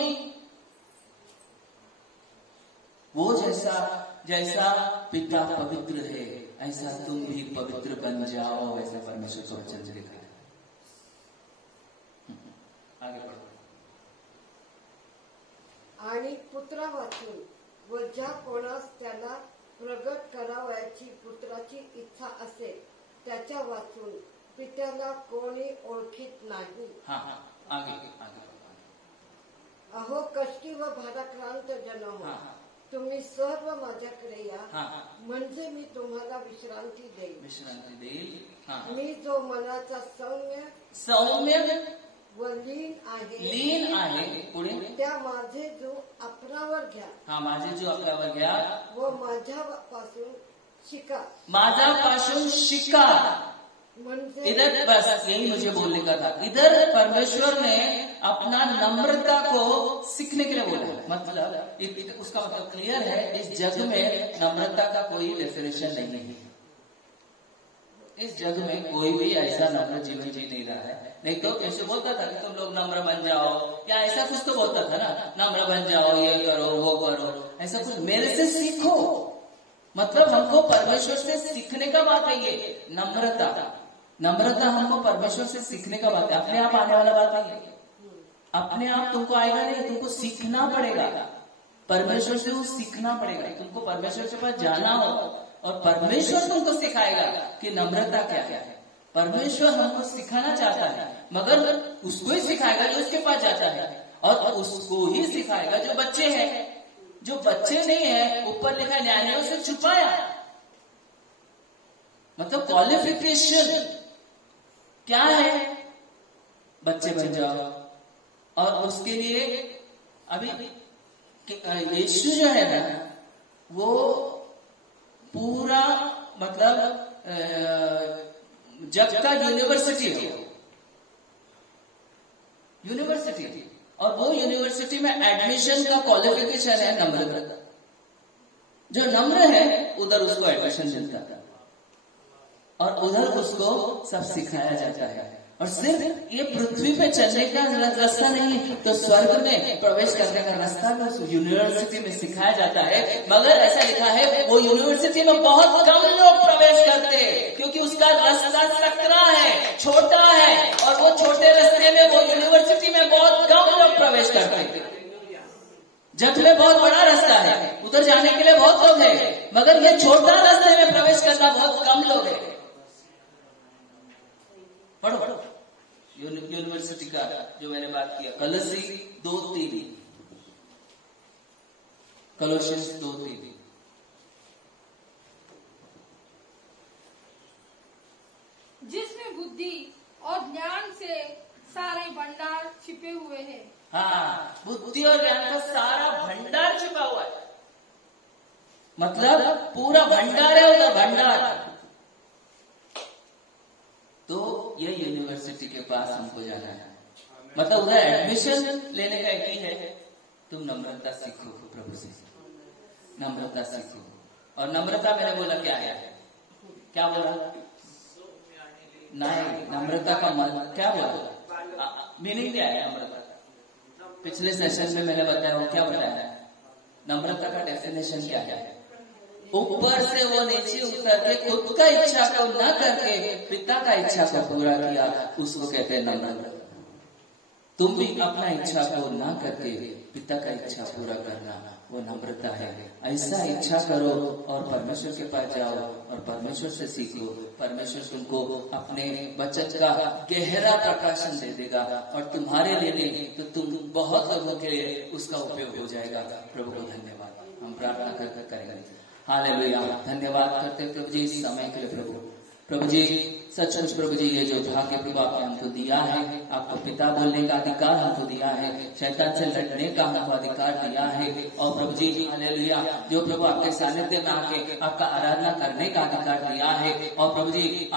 वो जैसा पिता पवित्र है ऐसा तुम भी पवित्र बन जाओ, ऐसा परमेश्वर को वचन से दिखाया। आगे बढ़ो। आणि पुत्रा वाचून व ज्या कोणास त्याला प्रगट करावयाची पुत्राची इच्छा असेल त्याच्या वाचून पित्याला कोणी ओळखीत नाही। आगे अहो कष्टी व भाराक्रांत जन हो, तुम्ही सर्व माझ्याकडे या, म्हणजे मी तुम्हाला विश्रांती देईल। मी जो मनाचा सौम्य व लीन आहे पुढे त्या माझे जो आपणावर घ्या, माझे जो आपणावर घ्या व माझ्यापासून शिका। इधर बस यही मुझे बोलने का था। इधर परमेश्वर ने अपना नम्रता को सीखने के लिए बोला। मतलब उसका मतलब क्लियर है, इस जग में नम्रता का कोई डेफिनेशन नहीं है। इस जग में कोई भी ऐसा नम्र जीवन जी नहीं रहा है। नहीं तो ऐसे बोलता था कि तुम लोग नम्र बन जाओ, या ऐसा कुछ तो बोलता था ना, नम्र बन जाओ, ये करो वो करो, ऐसा कुछ। मेरे से सीखो, मतलब हमको परमेश्वर से सीखने का बात है ये नम्रता हमको परमेश्वर से सीखने का बात है। अपने आप आने वाला बात नहीं है, अपने आप तुमको आएगा नहीं, तुमको सीखना पड़ेगा। परमेश्वर से वो सीखना पड़ेगा। तुमको परमेश्वर के पास जाना हो और परमेश्वर तुमको सिखाएगा कि नम्रता क्या है। परमेश्वर हमको सिखाना चाहता है, मगर उसको ही सिखाएगा जो उसके पास जाता है, और उसको ही सिखाएगा जो बच्चे हैं। जो बच्चे नहीं है, ऊपर लिखा न्यायों से छुपाया। मतलब क्वालिफिकेशन क्या है? बच्चे बन जाओ। और उसके लिए अभी यीशु जो है ना, वो पूरा मतलब जग का यूनिवर्सिटी है, और वो यूनिवर्सिटी में एडमिशन का क्वालिफिकेशन है नम्रता। जो नम्र है उधर उसको एडमिशन मिलता है और उधर उसको सब सिखाया जाता है। और सिर्फ ये पृथ्वी पे चलने का रास्ता नहीं, तो स्वर्ग में प्रवेश करने का रास्ता भी उस यूनिवर्सिटी में सिखाया जाता है। मगर ऐसा लिखा है वो यूनिवर्सिटी में बहुत कम लोग प्रवेश करते, क्योंकि उसका रास्ता सकरा है, छोटा है, और वो छोटे रास्ते में वो यूनिवर्सिटी में बहुत कम लोग प्रवेश करते। जग में बहुत बड़ा रास्ता है, उधर जाने के लिए बहुत लोग हैं, मगर ये छोटा रास्ते में प्रवेश करना बहुत कम लोग हैं। पढ़ो यूनिवर्सिटी का जो मैंने बात किया, कलसी 2:3। कोलोसियंस 2:3। जिसमें बुद्धि और ज्ञान से सारे भंडार छिपे हुए हैं। हाँ, बुद्धि और ज्ञान का सारा भंडार छिपा हुआ है, मतलब पूरा भंडार है उधर, भंडार। तो ये यूनिवर्सिटी के पास हमको जाना है, मतलब उधर एडमिशन लेने का एक ही है, तुम नम्रता सीखो प्रभु से, नम्रता सीखो। और नम्रता मैंने बोला क्या है, क्या बोला? नहीं, नम्रता का मतलब क्या बोला, मीनिंग क्या है नम्रता का? पिछले सेशन में मैंने बताया, क्या बताया? नम्रता का डेफिनेशन क्या है? ऊपर से वो नीचे उतर के खुद का इच्छा को न करके पिता का इच्छा को पूरा किया, उसको कहते हैं नम्रता। तुम भी अपना इच्छा को न करके पिता का इच्छा पूरा करना, वो नम्रता है। ऐसा इच्छा करो और परमेश्वर के पास जाओ और परमेश्वर से सीखो। परमेश्वर तुमको अपने वचन का गहरा प्रकाशन दे देगा और तुम्हारे लिए नहीं तो तुम बहुत लोगों के लिए उसका उपयोग हो जाएगा। प्रभु को धन्यवाद, हम प्रार्थना कर करेंगे। हालेलुया, धन्यवाद करते प्रभु जी इस समय के लिए। प्रभु जी सचमुच प्रभु जी ये जो भाग्य प्रभु आपने हमको दिया है, आपको पिता बोलने का अधिकार हमको दिया है, शैतान से लड़ने का हमको अधिकार दिया है, और प्रभु जी हालेलुया जो प्रभु आपके सानिध्य में आके आपका आराधना करने का अधिकार दिया है, और प्रभु जी